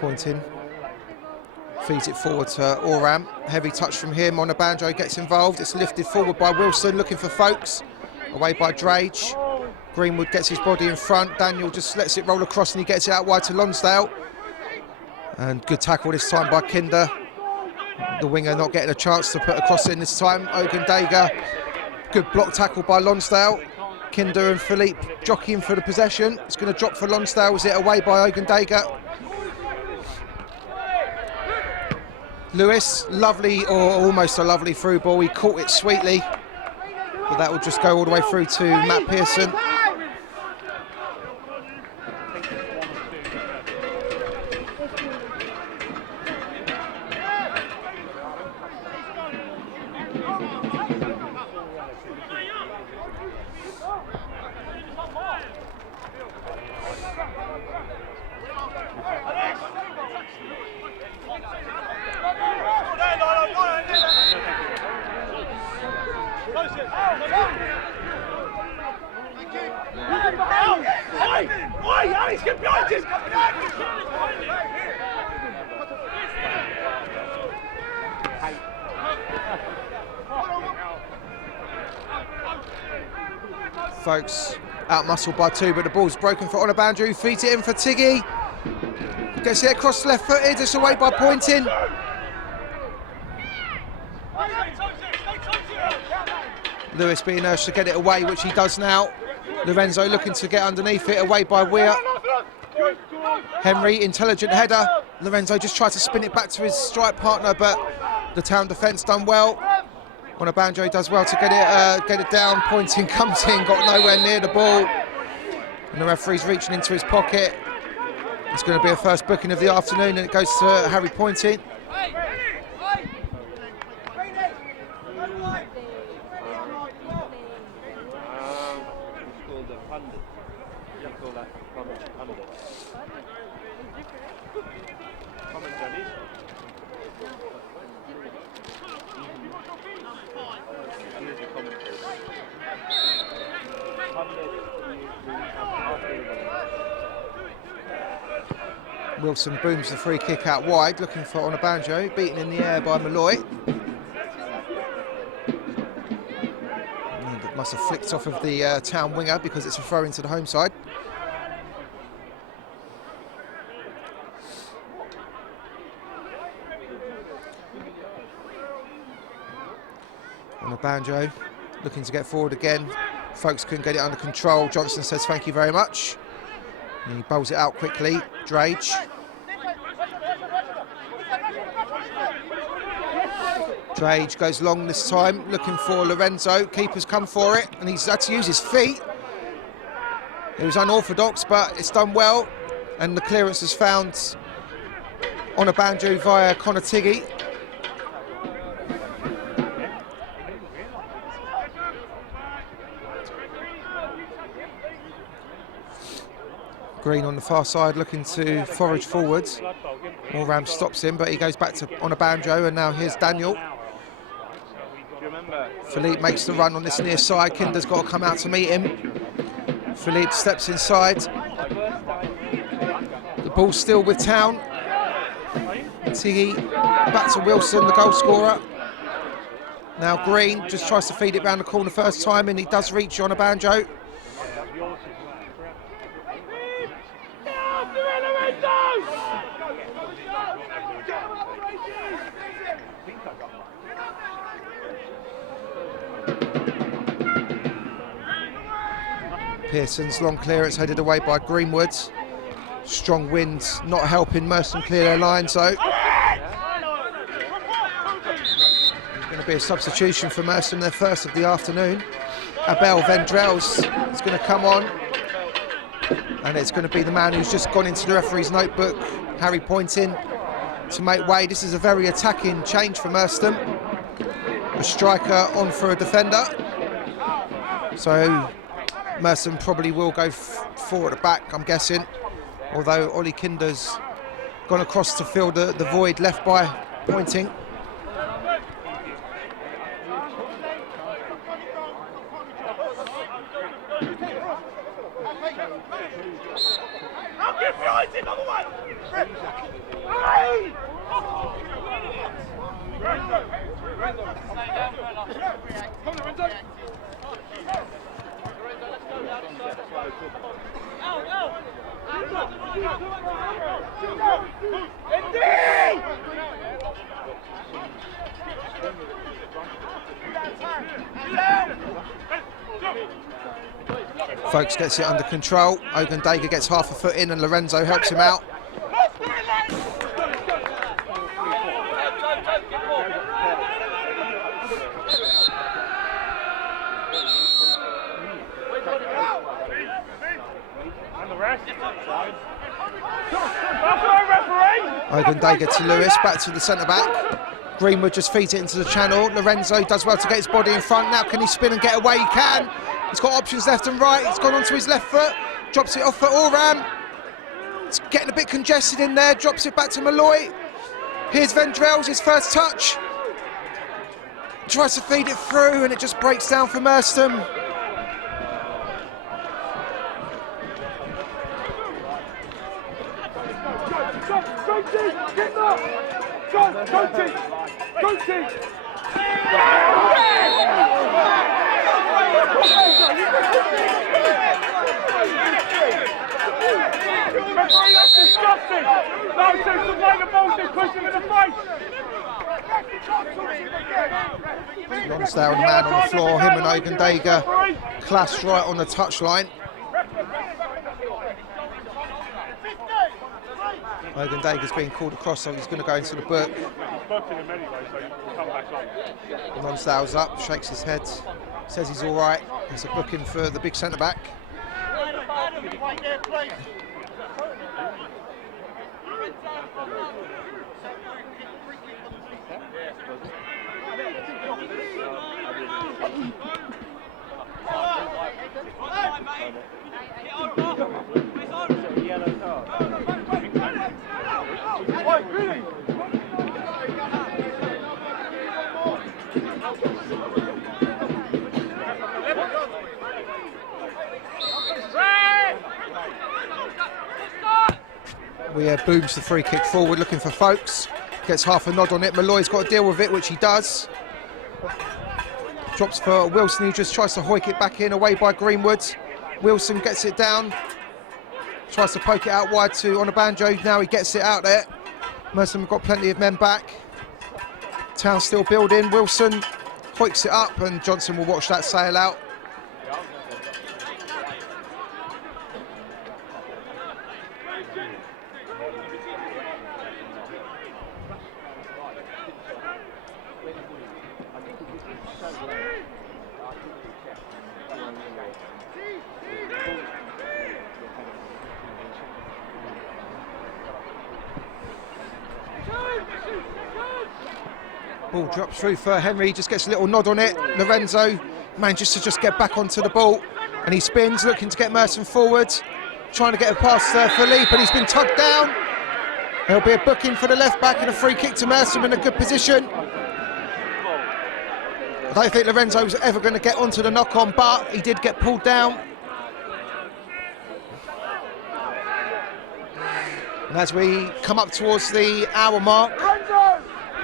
Pointing. Feeds it forward to Oram. Heavy touch from him on a banjo, gets involved. It's lifted forward by Wilson, looking for Folkes. Away by Drage. Greenwood gets his body in front. Daniel just lets it roll across and he gets it out wide to Lonsdale. And good tackle this time by Kinder. The winger not getting a chance to put a cross in this time. Ogundaga, good block tackle by Lonsdale. Kinder and Philippe jockeying for the possession. It's going to drop for Lonsdale. Is it away by Ogundaga? Lewis, lovely or almost a lovely through ball. He caught it sweetly, but that will just go all the way through to Matt Pearson. Folks out-muscled by 2, but the ball's broken for Honor Boundary, who feeds it in for Tiggy. Gets it across left-footed, it's away by Pointing. Lewis being urged to get it away, which he does now. Lorenzo looking to get underneath it, away by Weir. Henry, intelligent header. Lorenzo just tried to spin it back to his strike partner, but the town defence done well. Honor Boundary does well to get it down. Pointing comes in, got nowhere near the ball. And the referee's reaching into his pocket. It's going to be a first booking of the afternoon, and it goes to Harry Pointing. Wilson booms the free kick out wide, looking for Honor Boundary, beaten in the air by Malloy. And it must have flicked off of the town winger because it's a throw into the home side. Honor Boundary looking to get forward again. Folks couldn't get it under control. Johnson says thank you very much. And he bowls it out quickly. Drage. Drage goes long this time, looking for Lorenzo. Keeper's come for it, and he's had to use his feet. It was unorthodox, but it's done well. And the clearance has found Honor Boundary via Connor Tiggy. Green on the far side looking to forage forwards. Moram stops him, but he goes back to Honor Boundary, and now here's Daniel. Philippe makes the run on this near side. Kinder's got to come out to meet him. Philippe steps inside. The ball's still with Town. Tiggy back to Wilson, the goal scorer. Now Green just tries to feed it round the corner first time, and he does reach Honor Boundary. Pearson's long clearance headed away by Greenwood. Strong wind not helping Merstham clear their lines though. There's going to be a substitution for Merstham, their first of the afternoon. Abel Vendrell's is going to come on, and it's going to be the man who's just gone into the referee's notebook, Harry Pointing, to make way. This is a very attacking change for Merstham. A striker on for a defender. So Merstham probably will go forward at the back, I'm guessing. Although Ollie Kinder's gone across to fill the void left by Pointing. Folks gets it under control. Ogundaga gets half a foot in and Lorenzo helps him out. Ogundaga to Lewis, back to the centre-back. Greenwood just feeds it into the channel. Lorenzo does well to get his body in front. Now can he spin and get away? He can. He's got options left and right. He's gone onto his left foot. Drops it off for Oram. It's getting a bit congested in there. Drops it back to Malloy. Here's Vendrell's, his first touch. Tries to feed it through and it just breaks down for Merstham. Lonsdale, the man on the floor, him and Ogundaga clashed right on the touchline. Ogundaga's being called across, so he's going to go into the book. Lonsdale's up, shakes his head, says he's all right. It's a booking for the big centre-back. Booms the free kick forward, looking for Folks. Gets half a nod on it. Malloy's got to deal with it, which he does. Drops for Wilson, who just tries to hoik it back in, away by Greenwood. Wilson gets it down. Tries to poke it out wide to Onabanjo. Now he gets it out there. Merstham have got plenty of men back. Town still building. Wilson hoiks it up and Johnson will watch that sail out. Ball drops through for Henry, just gets a little nod on it. Lorenzo manages to just get back onto the ball and he spins, looking to get Merstham forward, trying to get a pass to Philippe, and he's been tugged down. There'll be a booking for the left back and a free kick to Merstham in a good position. I don't think Lorenzo was ever going to get onto the knock-on, but he did get pulled down. And as we come up towards the hour mark,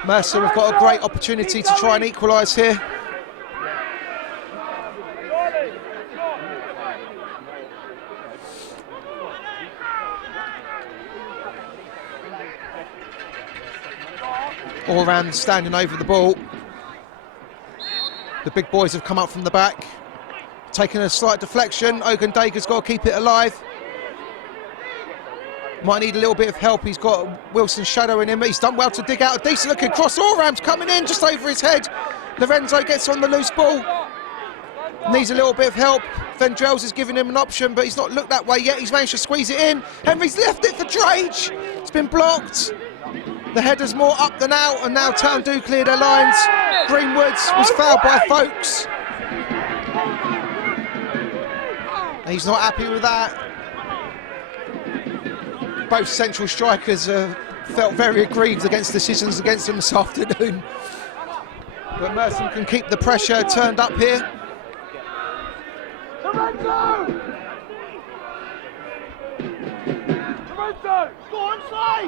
Merstham have got a great opportunity to try and equalise here. Oram standing over the ball. The big boys have come up from the back, taking a slight deflection. Ogundaga's got to keep it alive. Might need a little bit of help. He's got Wilson shadowing him. He's done well to dig out a decent looking cross. Oram's coming in just over his head. Lorenzo gets on the loose ball. Needs a little bit of help. Vendrell's is giving him an option, but he's not looked that way yet. He's managed to squeeze it in. Henry's left it for Drage. It's been blocked. The header's more up than out, and now Town do clear their lines. Greenwoods was fouled by Folks. He's not happy with that. Both central strikers felt very aggrieved against decisions against them this afternoon. But Merstham can keep the pressure turned up here.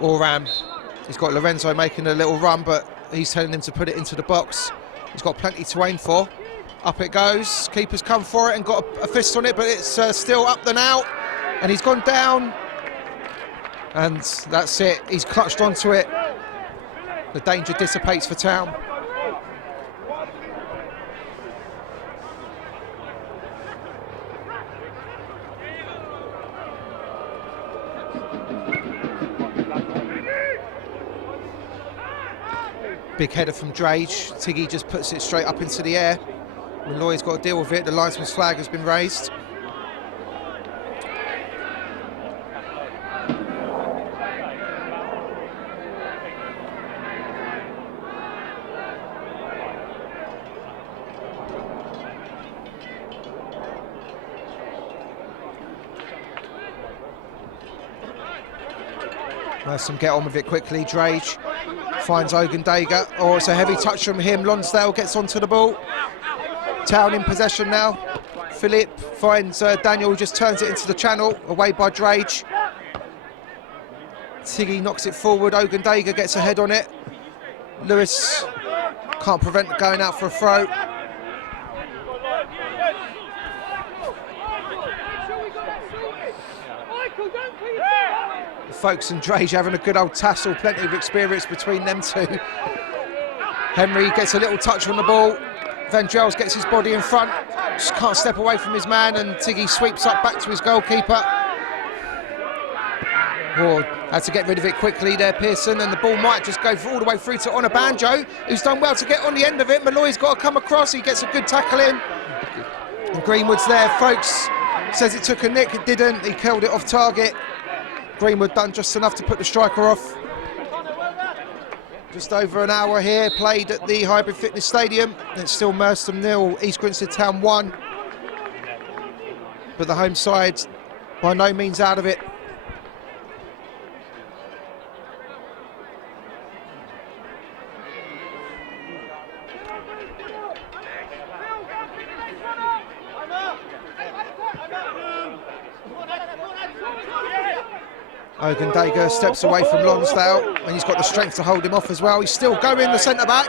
Oram, he's got Lorenzo making a little run, but he's telling him to put it into the box. He's got plenty to aim for. Up it goes. Keeper's come for it and got a fist on it, but it's still up and out. And he's gone down. And that's it, he's clutched onto it. The danger dissipates for Town. Big header from Drage. Tiggy just puts it straight up into the air. Malloy's got to deal with it. The linesman's flag has been raised. Merstham get on with it quickly. Drage finds Ogundaga. Oh, it's a heavy touch from him. Lonsdale gets onto the ball. Town in possession now. Philippe finds Daniel, who just turns it into the channel, away by Drage. Tiggy knocks it forward. Ogundaga gets a head on it. Lewis can't prevent it going out for a throw. Folks and Drage having a good old tussle, plenty of experience between them two. Henry gets a little touch on the ball. Vendrell gets his body in front, just can't step away from his man, and Tiggy sweeps up back to his goalkeeper. Ward had to get rid of it quickly there, Pearson, and the ball might just go all the way through to Onabanjo, who's done well to get on the end of it. Malloy's got to come across, he gets a good tackle in. And Greenwood's there, folks. Says it took a nick, it didn't, he killed it off target. Greenwood done just enough to put the striker off. Just over an hour here, played at the Hybrid Fitness Stadium. It's still Merstham 0, East Grinstead Town 1. But the home side by no means out of it. Ogundaga steps away from Lonsdale, and he's got the strength to hold him off as well. He's still going, the centre-back.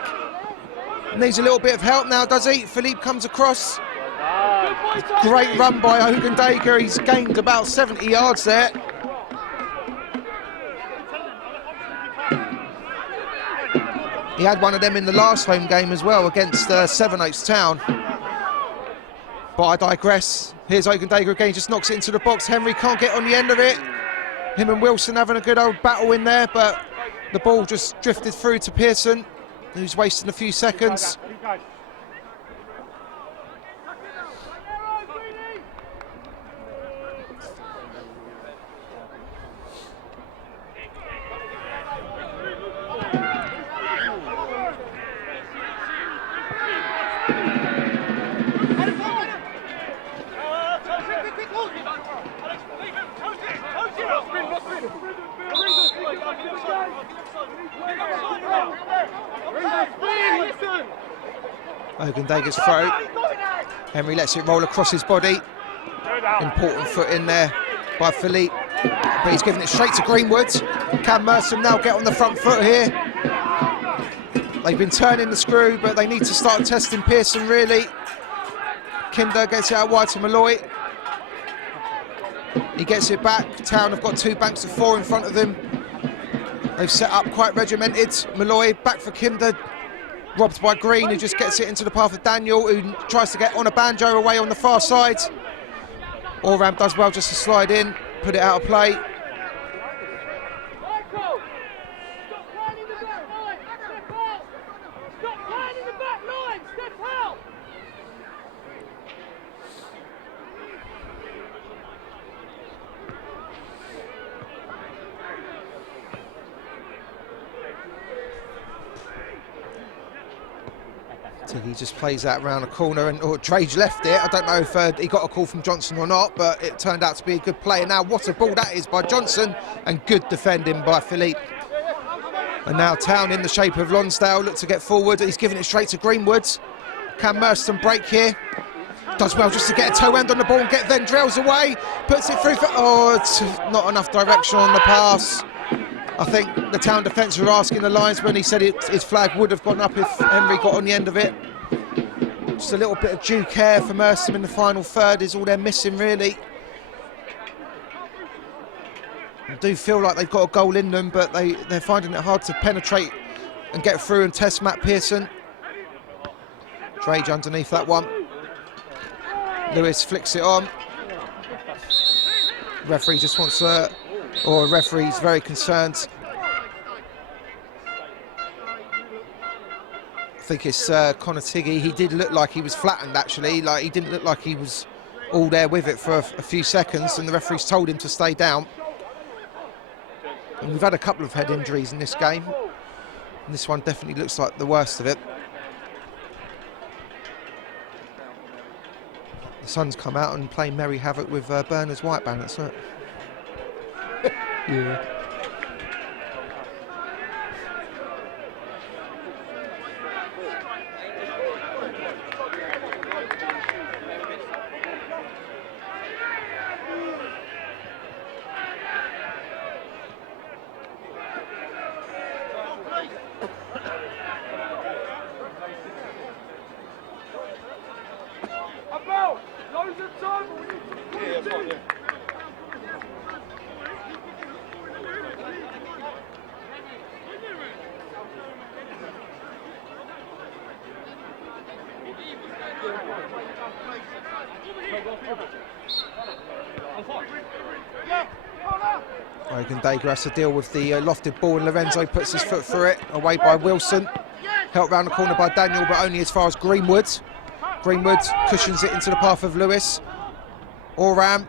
Needs a little bit of help now, does he? Philippe comes across. Great run by Ogundaga. He's gained about 70 yards there. He had one of them in the last home game as well against Sevenoaks Town. But I digress. Here's Ogundaga again, he just knocks it into the box. Henry can't get on the end of it. Him and Wilson having a good old battle in there, but the ball just drifted through to Pearson, who's wasting a few seconds. Ogundaga's throw. Henry lets it roll across his body. Important foot in there by Philippe. But he's giving it straight to Greenwood. Can Merstham now get on the front foot here? They've been turning the screw, but they need to start testing Pearson really. Kinder gets it out wide to Malloy. He gets it back. Town have got two banks of four in front of them. They've set up quite regimented. Malloy back for Kinder. Robbed by Green, who just gets it into the path of Daniel, who tries to get Onabanjo away on the far side. Oram does well just to slide in, put it out of play. He just plays that around the corner, and Drage left it. I don't know if he got a call from Johnson or not, but it turned out to be a good play. And now what a ball that is by Johnson, and good defending by Philippe. And now Town in the shape of Lonsdale look to get forward. He's giving it straight to Greenwood. Can Merstham break here? Does well just to get a toe end on the ball and get Vendrell's away. Puts it through for, it's not enough direction on the pass. I think the Town defence were asking the linesman. He said his flag would have gone up if Henry got on the end of it. Just a little bit of due care for Merstham in the final third is all they're missing really. I do feel like they've got a goal in them, but they're finding it hard to penetrate and get through and test Matt Pearson. Drage underneath that one. Lewis flicks it on. Referee just wants to... Or a referee's very concerned. I think it's Connor Tiggy. He did look like he was flattened, actually. Like, he didn't look like he was all there with it for a few seconds, and the referees told him to stay down. And we've had a couple of head injuries in this game, and this one definitely looks like the worst of it. The sun's come out and playing merry havoc with Berners White Banners, isn't it? Yeah. Ogundaga has to deal with the lofted ball, and Lorenzo puts his foot through it, away by Wilson. Helped round the corner by Daniel, but only as far as Greenwood. Greenwood cushions it into the path of Lewis. Oram.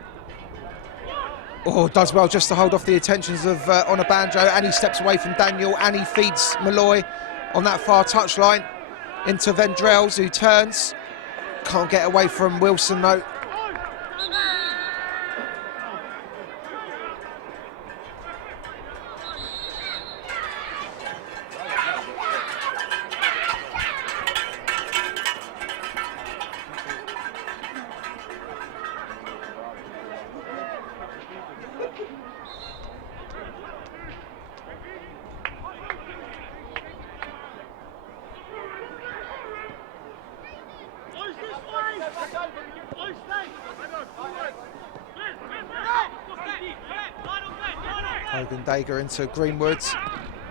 Oh, does well just to hold off the attentions of Onabanjo, and he steps away from Daniel, and he feeds Malloy on that far touchline into Vendrells, who turns. Can't get away from Wilson though. Ogundaga into Greenwood,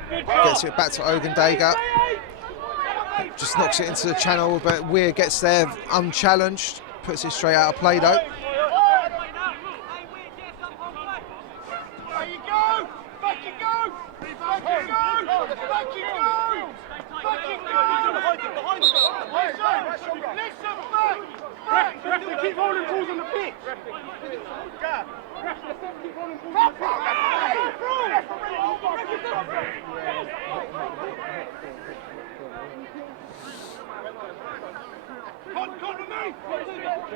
gets it back to Ogundaga, just knocks it into the channel, but Weir gets there unchallenged, puts it straight out of play though. Keep holding balls on the pitch.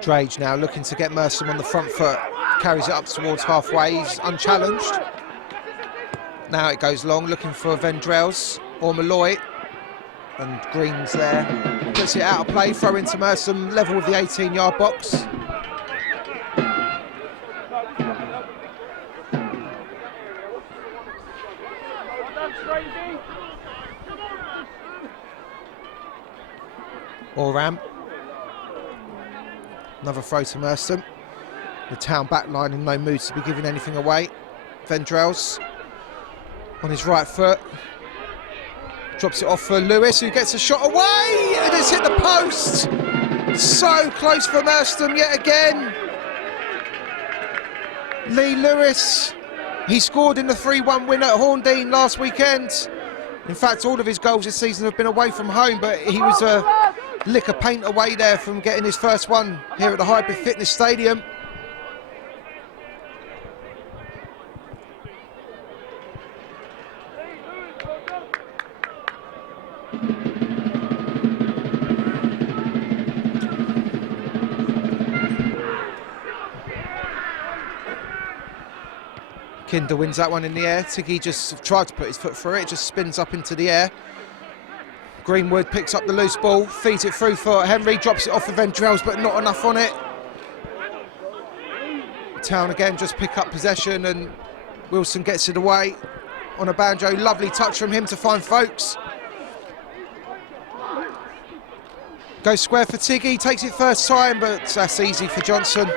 Drage now looking to get Merstham on the front foot, carries it up towards halfway, he's unchallenged. Now it goes long, looking for Vendrells or Malloy, and Green's there, puts it out of play, throw into Merstham, level with the 18-yard box. Oram. Another throw to Merstham. The town back line in no mood to be giving anything away. Vendrells on his right foot. Drops it off for Lewis, who gets a shot away, and it's hit the post. So close for Merstham yet again. Lee Lewis, he scored in the 3-1 win at Horndean last weekend. In fact, all of his goals this season have been away from home, but he was a lick of paint away there from getting his first one here at the Hybrid Fitness Stadium. Kinder wins that one in the air. Tiggy just tried to put his foot through it, just spins up into the air. Greenwood picks up the loose ball, feeds it through for Henry, drops it off for Vendrells, but not enough on it. Town again just pick up possession, and Wilson gets it away on a banjo. Lovely touch from him to find Folkes. Goes square for Tiggy, takes it first time, but that's easy for Johnson.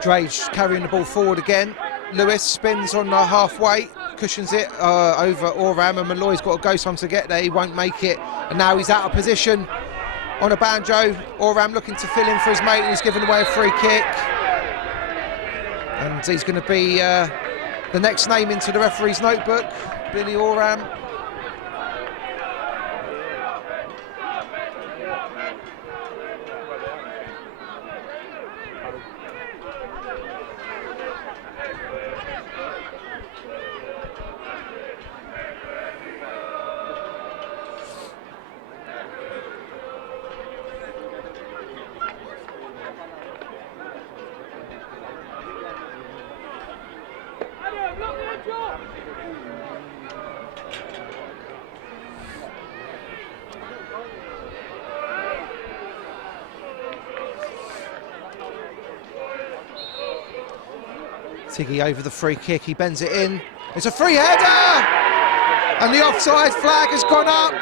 Drage carrying the ball forward again. Lewis spins on the halfway, cushions it over Oram, and Malloy's got to go some to get there. He won't make it, and now he's out of position on a banjo. Oram looking to fill in for his mate, and he's giving away a free kick. And he's going to be the next name into the referee's notebook, Billy Oram. Tiggy over the free kick, he bends it in. It's a free header! And the offside flag has gone up.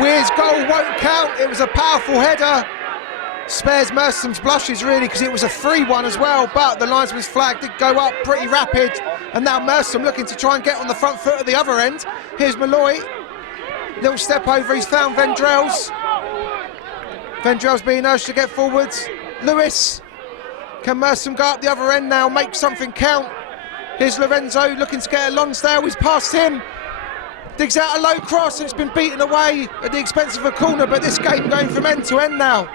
Weir's goal won't count, it was a powerful header. Spares Merstham's blushes really, because it was a free one as well, but the linesman's flag did go up pretty rapid. And now Merstham looking to try and get on the front foot at the other end. Here's Malloy. Little step over, he's found Vendrell's. Vendrell's being urged to get forwards. Lewis. Can Merstham go up the other end now, make something count? Here's Lorenzo looking to get a Lonsdale, he's past him. Digs out a low cross and it's been beaten away at the expense of a corner, but this game going from end to end now.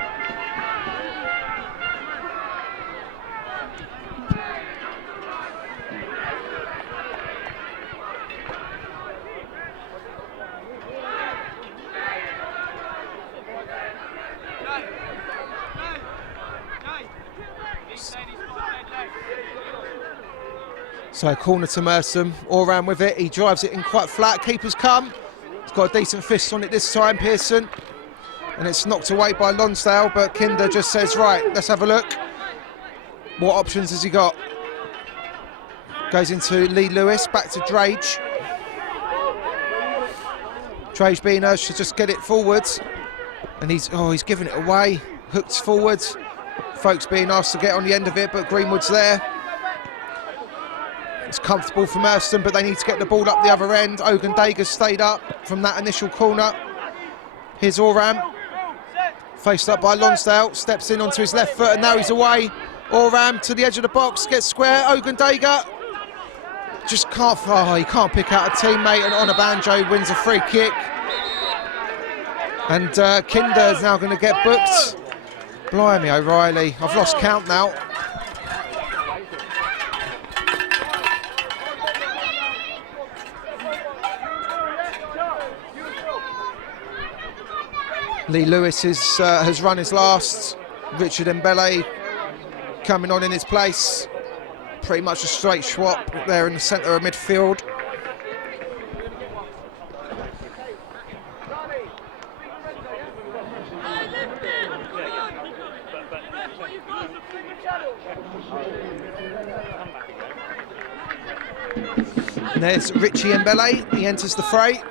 So corner to Merstham, Oram with it, he drives it in quite flat, keeper's come. He's got a decent fist on it this time, Pearson. And it's knocked away by Lonsdale, but Kinder just says, right, let's have a look. What options has he got? Goes into Lee Lewis, back to Drage. Drage being urged to just get it forwards. And he's giving it away, hooked forwards. Folks being asked to get on the end of it, but Greenwood's there. It's comfortable for Merstham, but they need to get the ball up the other end. Ogundega's stayed up from that initial corner. Here's Oram, faced up by Lonsdale, steps in onto his left foot, and now he's away. Oram to the edge of the box, gets square. Ogundega just can't, he can't pick out a teammate, and on a banjo wins a free kick. And Kinder is now going to get booked. Blimey, O'Reilly, I've lost count now. Lee Lewis has run his last. Richard Mbele coming on in his place. Pretty much a straight swap there in the centre of midfield. And there's Richie Mbele, he enters the fray.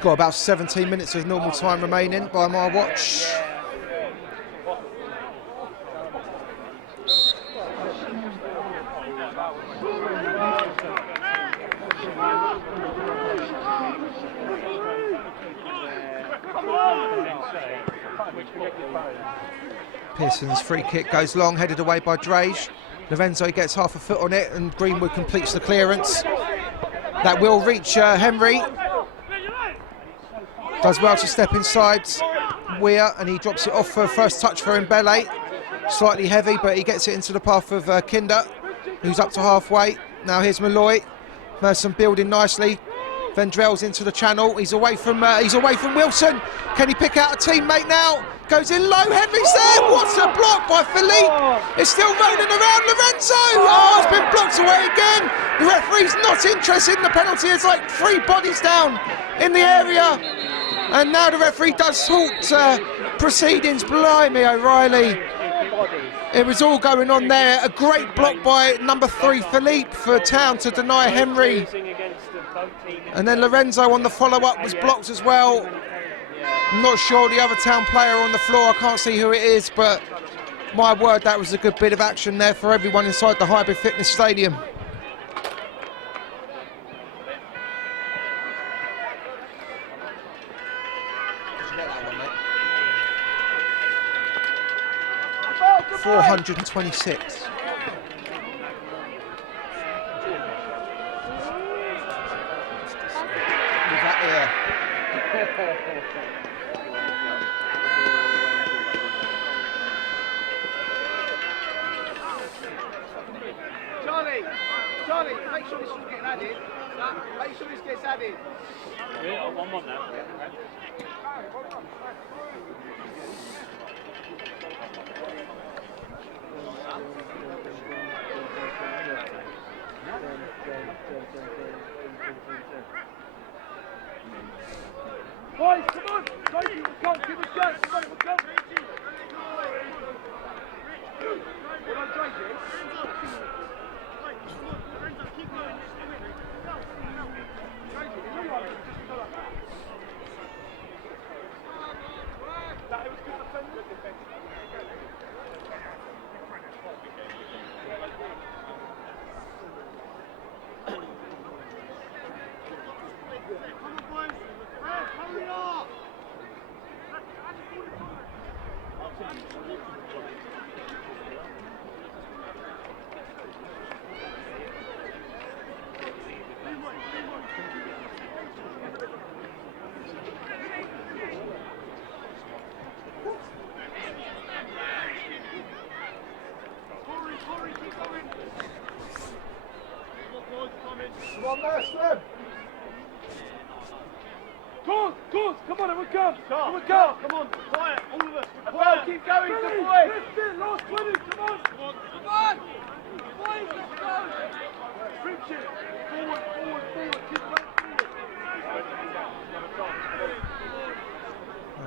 Got about 17 minutes of normal time remaining by my watch. Pearson's free kick goes long, headed away by Drage. Lorenzo gets half a foot on it and Greenwood completes the clearance. That will reach Henry. Does well to step inside Weir, and he drops it off for a first touch for Mbele. Slightly heavy, but he gets it into the path of Kinder, who's up to halfway. Now here's Malloy. Merstham building nicely. Vendrell's into the channel. He's away from Wilson. Can he pick out a teammate now? Goes in low. Henry's there. What's a block by Philippe? It's still rolling around. Lorenzo. Oh, it's been blocked away again. The referee's not interested in the penalty. It's like 3 bodies down in the area. And now the referee does halt proceedings. Blimey, O'Reilly. It was all going on there. A great block by number 3, Philippe, for Town to deny Henry. And then Lorenzo on the follow-up was blocked as well. I'm not sure the other Town player on the floor, I can't see who it is, but my word, that was a good bit of action there for everyone inside the Hybrid Fitness Stadium. 426. With that ear. Charlie, make sure this one's getting added. Make sure this gets added. Yeah, I'm on now. Boys, come on! Tracy, we'll come, give us a chance, come on, we'll come! Well done, Tracy. Keep going, Tracy, you know what? That it was good defense. Come on, Merstham! Come on, everyone come! Everyone come! Come on, quiet, all of us! Quiet, keep going, good boy! Last 20, come on! Come on! Boys, let's go! Reach it! Forward, keep going forward!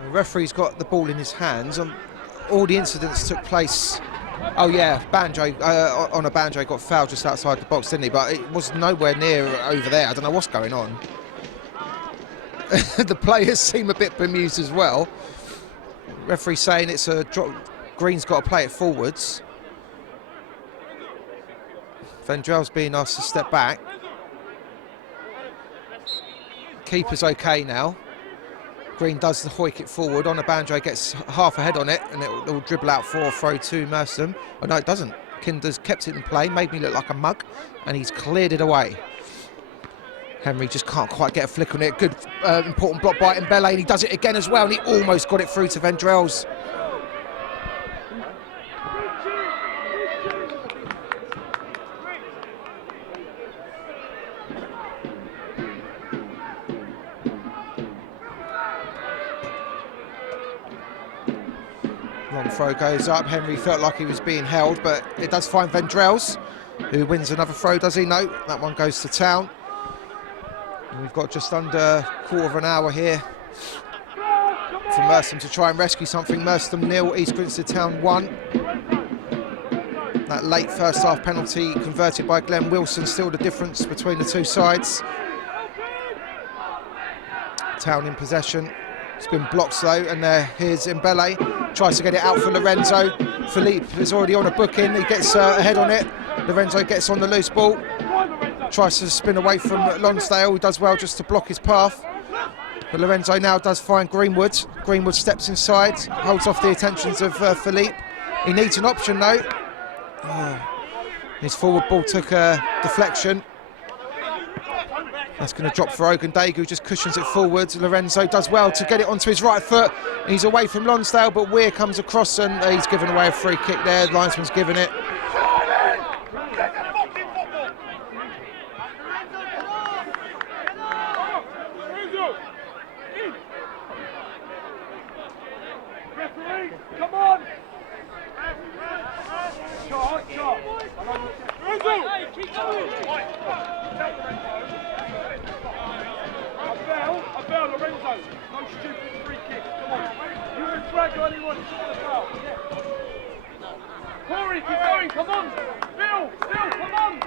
The referee's got the ball in his hands. All the incidents took place. Oh yeah, Banjo on a Banjo got fouled just outside the box, didn't he? But it was nowhere near over there. I don't know what's going on. The players seem a bit bemused as well. Referee saying it's a drop. Green's got to play it forwards. Vendrell's being asked to step back. Keeper's okay now. Green does the hoik it forward. On a Banjo gets half a head on it, and it will dribble out for a throw to Merstham. Oh no, it doesn't. Kinder's kept it in play, made me look like a mug, and he's cleared it away. Henry just can't quite get a flick on it. Good, important block by Mbele, and he does it again as well, and he almost got it through to Vendrell's. Long throw goes up. Henry felt like he was being held, but it does find Vendrell's, who wins another throw, does he? No, that one goes to Town. And we've got just under a quarter of an hour here for Merstham to try and rescue something. Merstham 0, East Grinstead Town 1. That late first half penalty converted by Glenn Wilson, still the difference between the two sides. Town in possession. It's been blocked though, and here's Mbele. Tries to get it out for Lorenzo. Philippe is already on a booking. He gets a head on it. Lorenzo gets on the loose ball. Tries to spin away from Lonsdale, who does well just to block his path. But Lorenzo now does find Greenwood. Greenwood steps inside, holds off the attentions of Philippe. He needs an option though. His forward ball took a deflection. That's going to drop for Ogundegu, who just cushions it forward. Lorenzo does well to get it onto his right foot. He's away from Lonsdale, but Weir comes across and he's given away a free kick there. The linesman's given it. Come on! Keep going! I fell, Lorenzo. No stupid free kick. Come on. You can drag anyone to the foul. Corey, keep going. Come on. Phil, come on.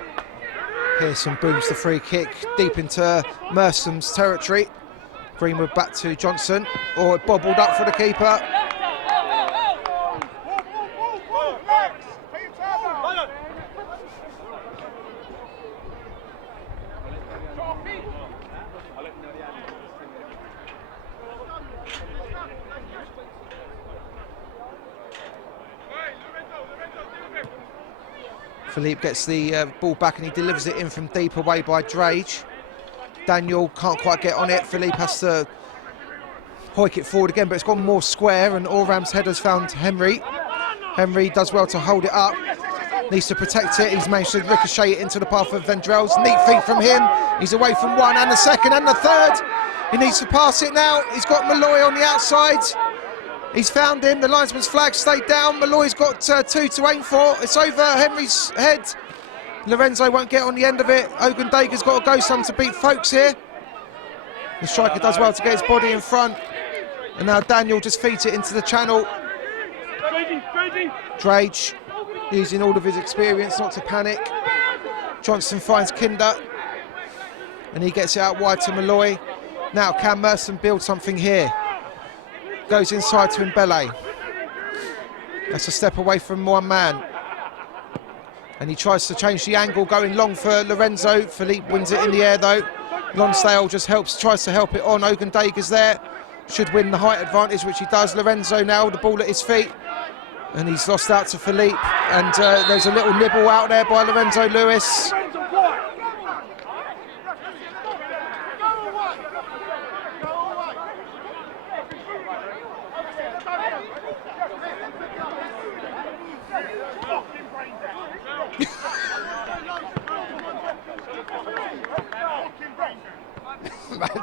Pearson booms the free kick deep into Merstham's territory. Greenwood back to Johnson. Oh, it bobbled up for the keeper. Philippe gets the ball back and he delivers it in from deep away by Drage. Daniel can't quite get on it. Philippe has to hoik it forward again, but it's gone more square, and Oram's header's found Henry. Henry does well to hold it up. Needs to protect it. He's managed to ricochet it into the path of Vendrell's. Neat feet from him. He's away from one and the second and the third. He needs to pass it now. He's got Malloy on the outside. He's found him. The linesman's flag stayed down. Malloy's got two to aim for. It's over Henry's head. Lorenzo won't get on the end of it. Ogundega's got to go some to beat Folks here. The striker does well to get his body in front. And now Daniel just feeds it into the channel. Drage using all of his experience not to panic. Johnson finds Kinder. And he gets it out wide to Malloy. Now can Merstham build something here? Goes inside to Mbele. That's a step away from one man. And he tries to change the angle, going long for Lorenzo. Philippe wins it in the air though. Lonsdale just tries to help it on. Ogundega's there. Should win the height advantage, which he does. Lorenzo now, the ball at his feet. And he's lost out to Philippe. And there's a little nibble out there by Lorenzo Lewis.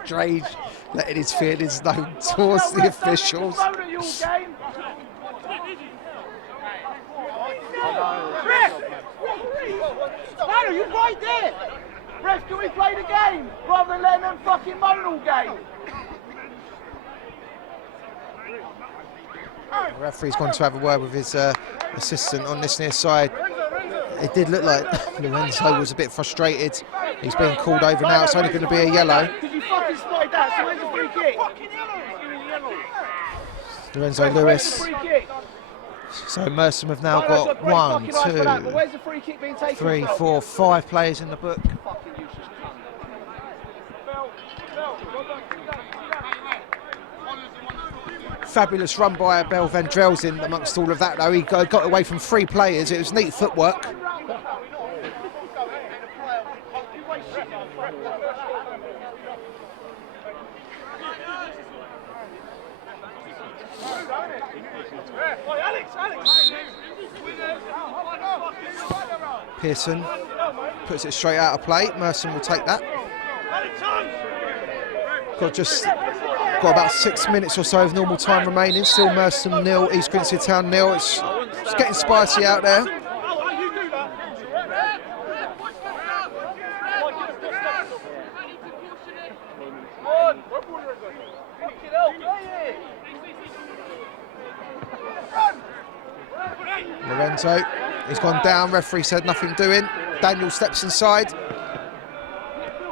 Drage letting his feelings known towards the officials. Manu, you right there! Ref, can we play the game rather than letting them fucking moan all game? The referee's gone to have a word with his assistant on this near side. It did look like Lorenzo was a bit frustrated. He's being called over now. It's only going to be a yellow. Because you fucking spotted that, so where's the free kick? Lorenzo Lewis. So Merstham have now got 1, 2, 3, 4, 5 players in the book. Fabulous run by Abel Vendrell's in amongst all of that though. He got away from 3 players. It was neat footwork. Pearson puts it straight out of play. Merstham will take that. Got about 6 minutes or so of normal time remaining. Still Merstham 0, East Grinstead Town 0. It's getting spicy out there. Lorenzo, he's gone down. Referee said nothing doing. Daniel steps inside.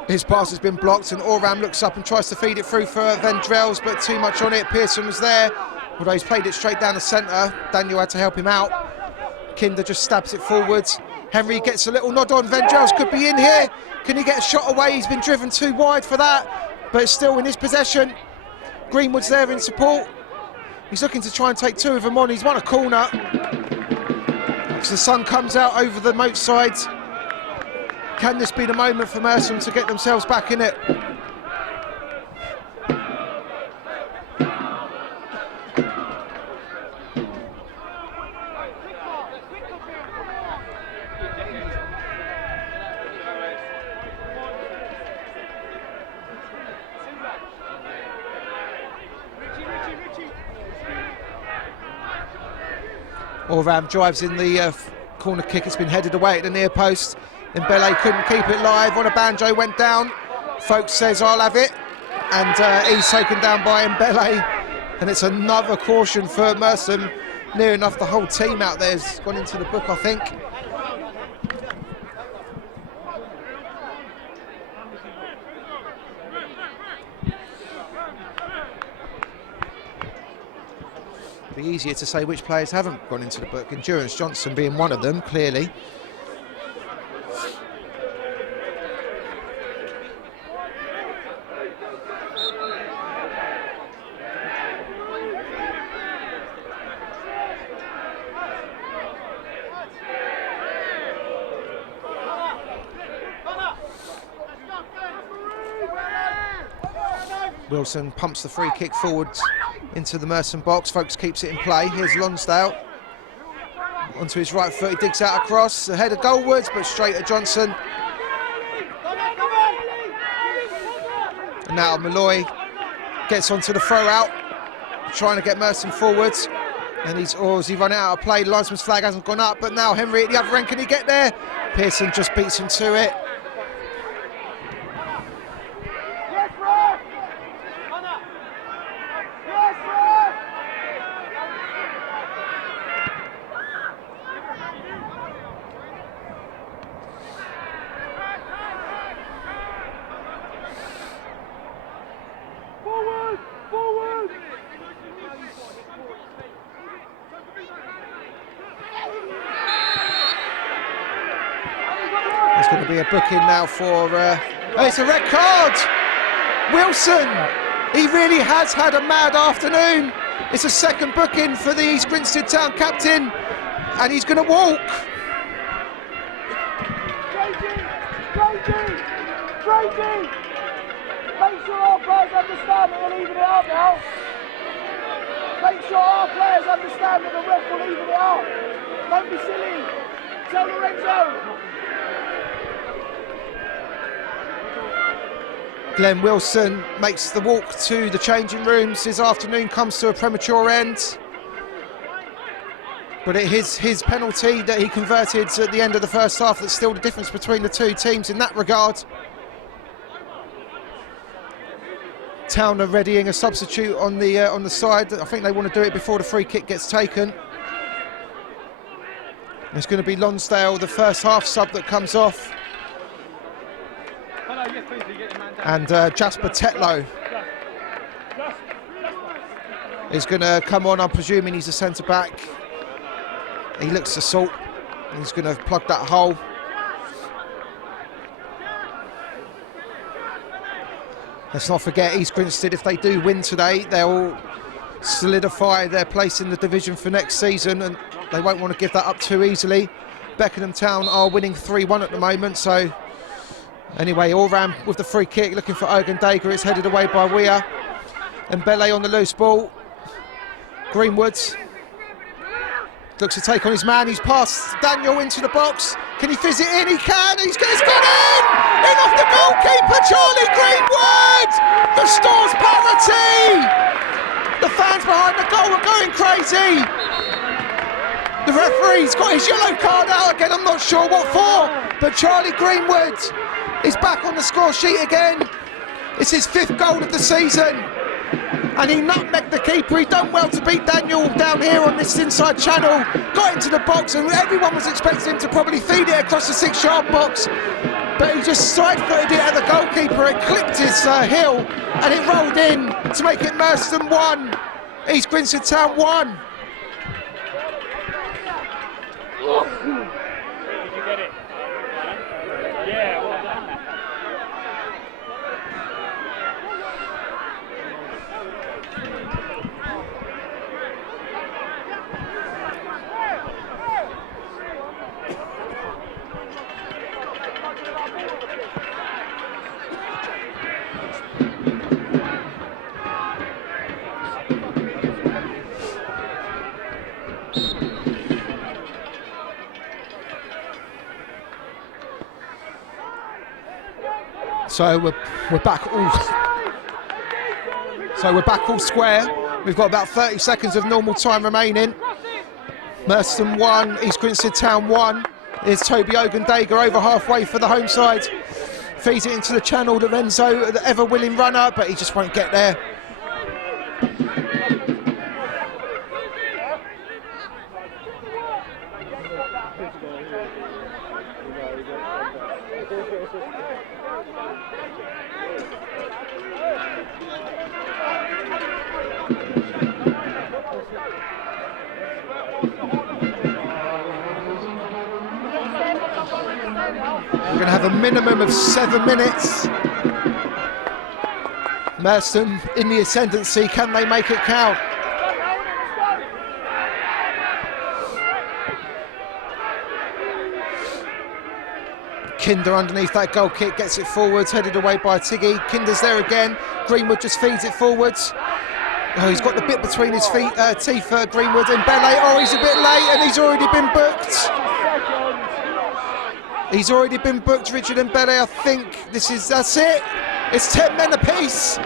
His pass has been blocked and Oram looks up and tries to feed it through for Vendrell's, but too much on it. Pearson was there, although he's played it straight down the centre. Daniel had to help him out. Kinder just stabs it forwards. Henry gets a little nod on. Vendrell's could be in here. Can he get a shot away? He's been driven too wide for that, but it's still in his possession. Greenwood's there in support. He's looking to try and take 2 of them on. He's won a corner. So the sun comes out over the moat side. Can this be the moment for Merstham to get themselves back in it? Oram drives in the corner kick. It's been headed away at the near post. Mbele couldn't keep it live. On a banjo went down. Folks says I'll have it, and he's taken down by Mbele. And it's another caution for Merstham. Near enough the whole team out there has gone into the book, I think. Be easier to say which players haven't gone into the book. Endurance Johnson being one of them, clearly. Wilson pumps the free kick forward into the Merstham box. Folkes keeps it in play. Here's Lonsdale. Onto his right foot, he digs out across. A header goalwards, but straight at Johnson. And now Malloy gets onto the throw out, trying to get Merstham forwards. And has he run out of play? The linesman's flag hasn't gone up, but now Henry at the other end, can he get there? Pearson just beats him to it. There's going to be a booking now for... oh, it's a red card! Wilson! He really has had a mad afternoon. It's a second booking for the East Grinstead Town captain, and he's going to walk. Brady! Make sure our players understand that we're leaving it out now. Make sure our players understand that the ref will leave it out. Don't be silly. Tell Lorenzo. Glenn Wilson makes the walk to the changing rooms. His afternoon comes to a premature end. But it is his penalty that he converted at the end of the first half that's still the difference between the two teams in that regard. Town are readying a substitute on the side. I think they want to do it before the free kick gets taken. It's going to be Lonsdale, the first half sub that comes off. And Jasper Tetlow is going to come on. I'm presuming he's a centre back. He looks to salt. He's going to plug that hole. Let's not forget East Grinstead, if they do win today, they'll solidify their place in the division for next season, and they won't want to give that up too easily. Beckenham Town are winning 3-1 at the moment, so anyway, Oram with the free kick, looking for Ogundaga. It's headed away by Weir. And Bele on the loose ball. Greenwoods looks to take on his man. He's passed Daniel into the box. Can he fizz it in? He can. He's got in! In off the goalkeeper, Charlie Greenwood! Restores parity! The fans behind the goal are going crazy. The referee's got his yellow card out again. I'm not sure what for, but Charlie Greenwood is back on the score sheet again. It's his 5th goal of the season, and he nutmegged the keeper. He done well to beat Daniel down here on this inside channel. Got into the box, and everyone was expecting him to probably feed it across the 6-yard box, but he just side-footed it at the goalkeeper. It clipped his heel, and it rolled in to make it Merstham 1, East Grinstead Town 1. Did you get it? Yeah, well done. So we're back all square. We've got about 30 seconds of normal time remaining. Merstham 1, East Grinstead Town 1. Here's Toby Ogundaga over halfway for the home side. Feeds it into the channel to Renzo, the ever-willing runner, but he just won't get there. We're going to have a minimum of 7 minutes. Merstham in the ascendancy. Can they make it count? Kinder underneath that goal kick, gets it forwards, headed away by Tiggy. Kinder's there again. Greenwood just feeds it forwards. Oh, he's got the bit between his feet, teeth for Greenwood. And Mbele, oh, he's a bit late and he's already been booked. He's already been booked, Richard Mbele. I think that's it. It's 10 men apiece.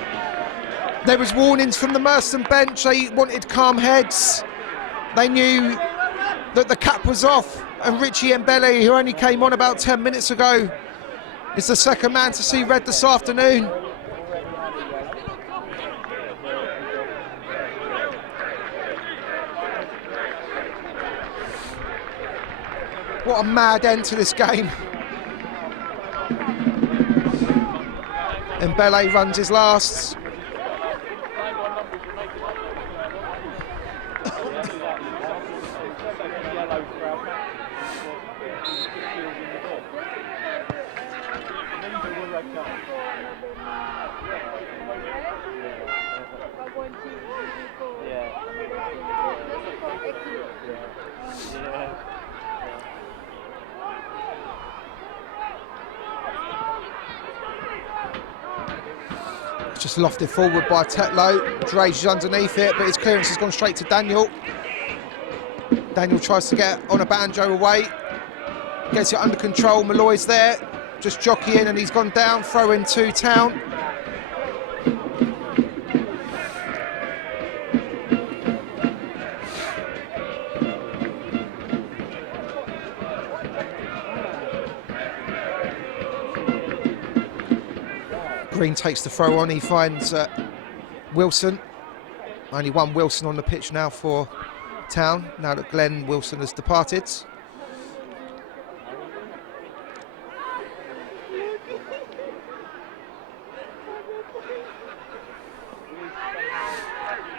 There was warnings from the Merstham bench. They wanted calm heads. They knew that the cap was off. And Richie Mbele, who only came on about 10 minutes ago, is the second man to see red this afternoon. What a mad end to this game. Mbele runs his last. Just lofted forward by Tetlow. Drage is underneath it, but his clearance has gone straight to Daniel. Daniel tries to get on a banjo away. Gets it under control. Malloy's there, just jockeying, and he's gone down. Throw in to Town. Green takes the throw on, he finds Wilson. Only one Wilson on the pitch now for Town, now that Glenn Wilson has departed.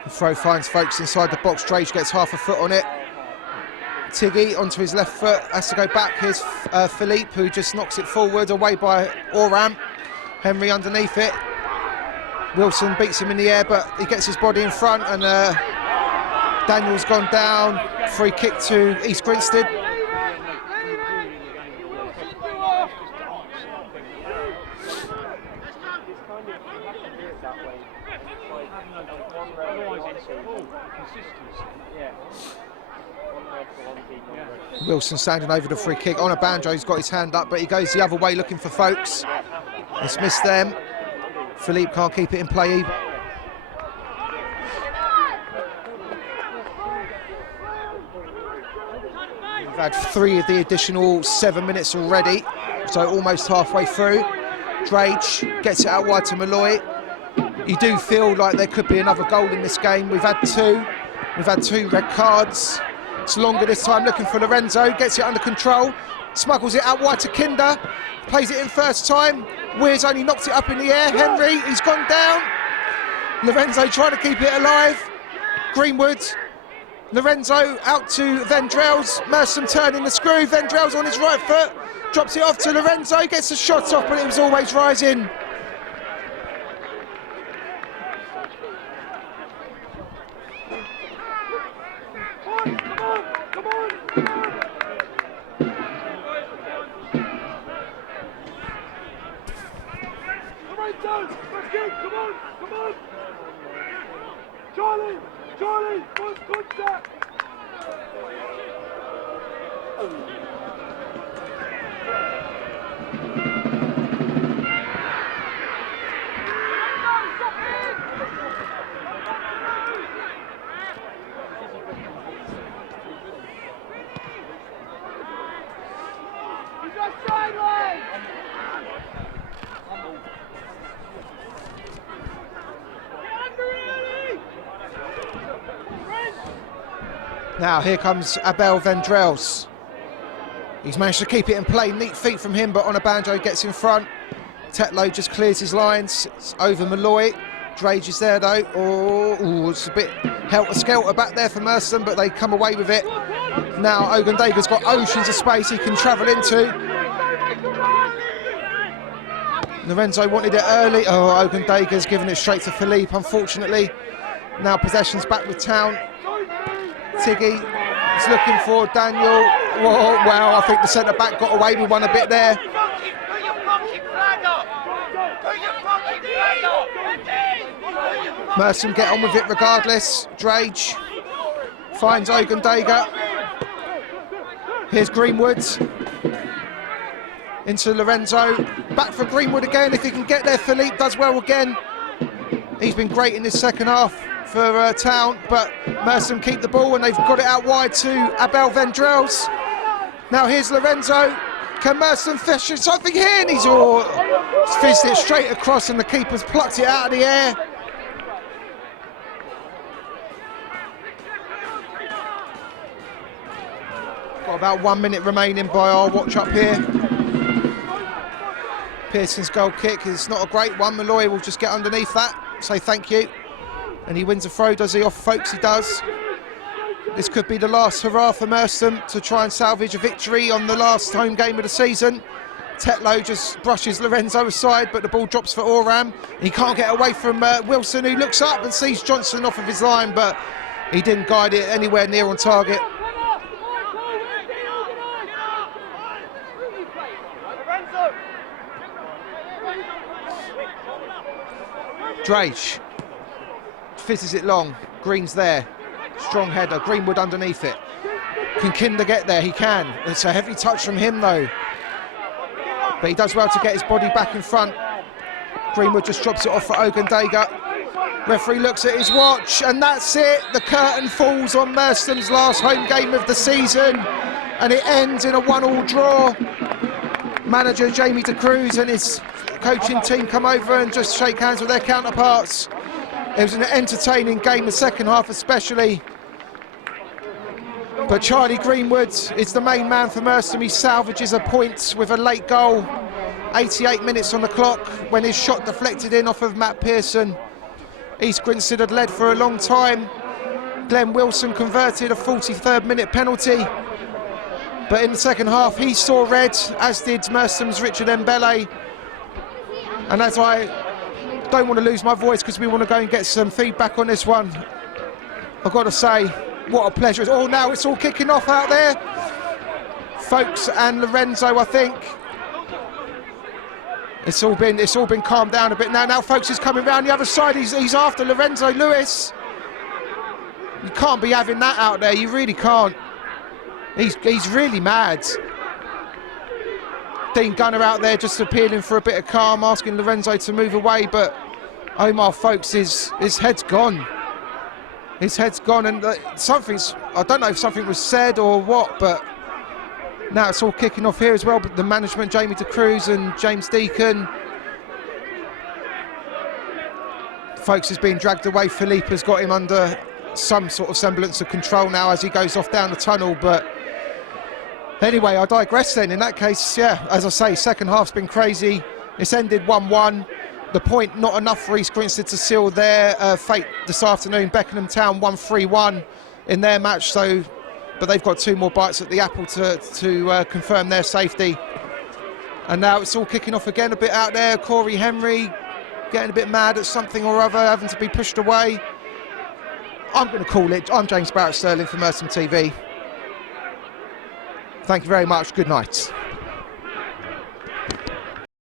The throw finds folks inside the box. Drage gets half a foot on it. Tiggy onto his left foot, has to go back. Here's Philippe, who just knocks it forward, away by Oram. Henry underneath it. Wilson beats him in the air, but he gets his body in front, and Daniel's gone down. Free kick to East Grinstead. Wilson standing over the free kick on a banjo. He's got his hand up, but he goes the other way looking for folks. It's missed them. Philippe can't keep it in play either. We've had 3 of the additional 7 minutes already, so almost halfway through. Drage gets it out wide to Malloy. You do feel like there could be another goal in this game. We've had 2. We've had 2 red cards. It's longer this time, looking for Lorenzo. Gets it under control. Smuggles it out wide to Kinder. Plays it in first time. Weir's only knocked it up in the air. Henry, he's gone down. Lorenzo trying to keep it alive. Greenwood. Lorenzo out to Vendrell's. Merstham turning the screw. Vendrell's on his right foot. Drops it off to Lorenzo. Gets the shot off, but it was always rising. Come on! Charlie, first contact! He's got sideline! Now here comes Abel Vendrell's. He's managed to keep it in play. Neat feet from him, but on a banjo gets in front. Tetlow just clears his lines. It's over Malloy. Drage is there though. Oh, it's a bit helter-skelter back there for Merstham, but they come away with it. Now Ogundega's got oceans of space he can travel into. Lorenzo wanted it early. Oh, Ogundega's given it straight to Philippe, unfortunately. Now possession's back with Town. Tiggy is looking for Daniel. Whoa, well, I think the centre-back got away with one a bit there. Merstham get on with it regardless. Drage finds Ogundaga. Here's Greenwood. Into Lorenzo. Back for Greenwood again. If he can get there, Philippe does well again. He's been great in this second half for Town, but Merstham keep the ball and they've got it out wide to Abel Vendrels. Now here's Lorenzo. Can Merstham fish something here? And he's fizzed it straight across and the keeper's plucked it out of the air. Got about 1 minute remaining by our watch up here. Pearson's goal kick is not a great one. Malloy will just get underneath that, say thank you. And he wins a throw, does he? Off Folks, he does. This could be the last hurrah for Merstham to try and salvage a victory on the last home game of the season. Tetlow just brushes Lorenzo aside, but the ball drops for Oram. He can't get away from Wilson, who looks up and sees Johnson off of his line, but he didn't guide it anywhere near on target. Drage fizzes it long. Green's there. Strong header. Greenwood underneath it. Can Kinder get there? He can. It's a heavy touch from him though. But he does well to get his body back in front. Greenwood just drops it off for Ogundaga. Referee looks at his watch and that's it. The curtain falls on Merstham's last home game of the season and it ends in a 1-1 draw. Manager Jamie De Cruz and his coaching team come over and just shake hands with their counterparts. It was an entertaining game, the second half especially. But Charlie Greenwood is the main man for Merstham. He salvages a point with a late goal. 88 minutes on the clock when his shot deflected in off of Matt Pearson. East Grinstead had led for a long time. Glenn Wilson converted a 43rd minute penalty. But in the second half he saw red, as did Merstham's Richard Mbele. And as I don't want to lose my voice because we want to go and get some feedback on this one, I've got to say, what a pleasure. Oh, now it's all kicking off out there. Folks and Lorenzo, I think. It's all been calmed down a bit now. Now Folks is coming round the other side. He's after Lorenzo Lewis. You can't be having that out there. You really can't. He's really mad. Dean Gunner out there just appealing for a bit of calm, asking Lorenzo to move away, but Omar Folks, his head's gone. His head's gone, and I don't know if something was said or what, but now it's all kicking off here as well. But the management, Jamie De Cruz and James Deacon. Folks is being dragged away. Philippe has got him under some sort of semblance of control now as he goes off down the tunnel, but anyway, I digress then. In that case, yeah, as I say, second half's been crazy. It's ended 1-1. The point not enough for East Grinstead to seal their fate this afternoon. Beckenham Town won 3-1 in their match, but they've got 2 more bites at the apple to confirm their safety. And now it's all kicking off again a bit out there. Corey Henry getting a bit mad at something or other, having to be pushed away. I'm going to call it. I'm James Barrett Sterling for Merstham TV. Thank you very much. Good night.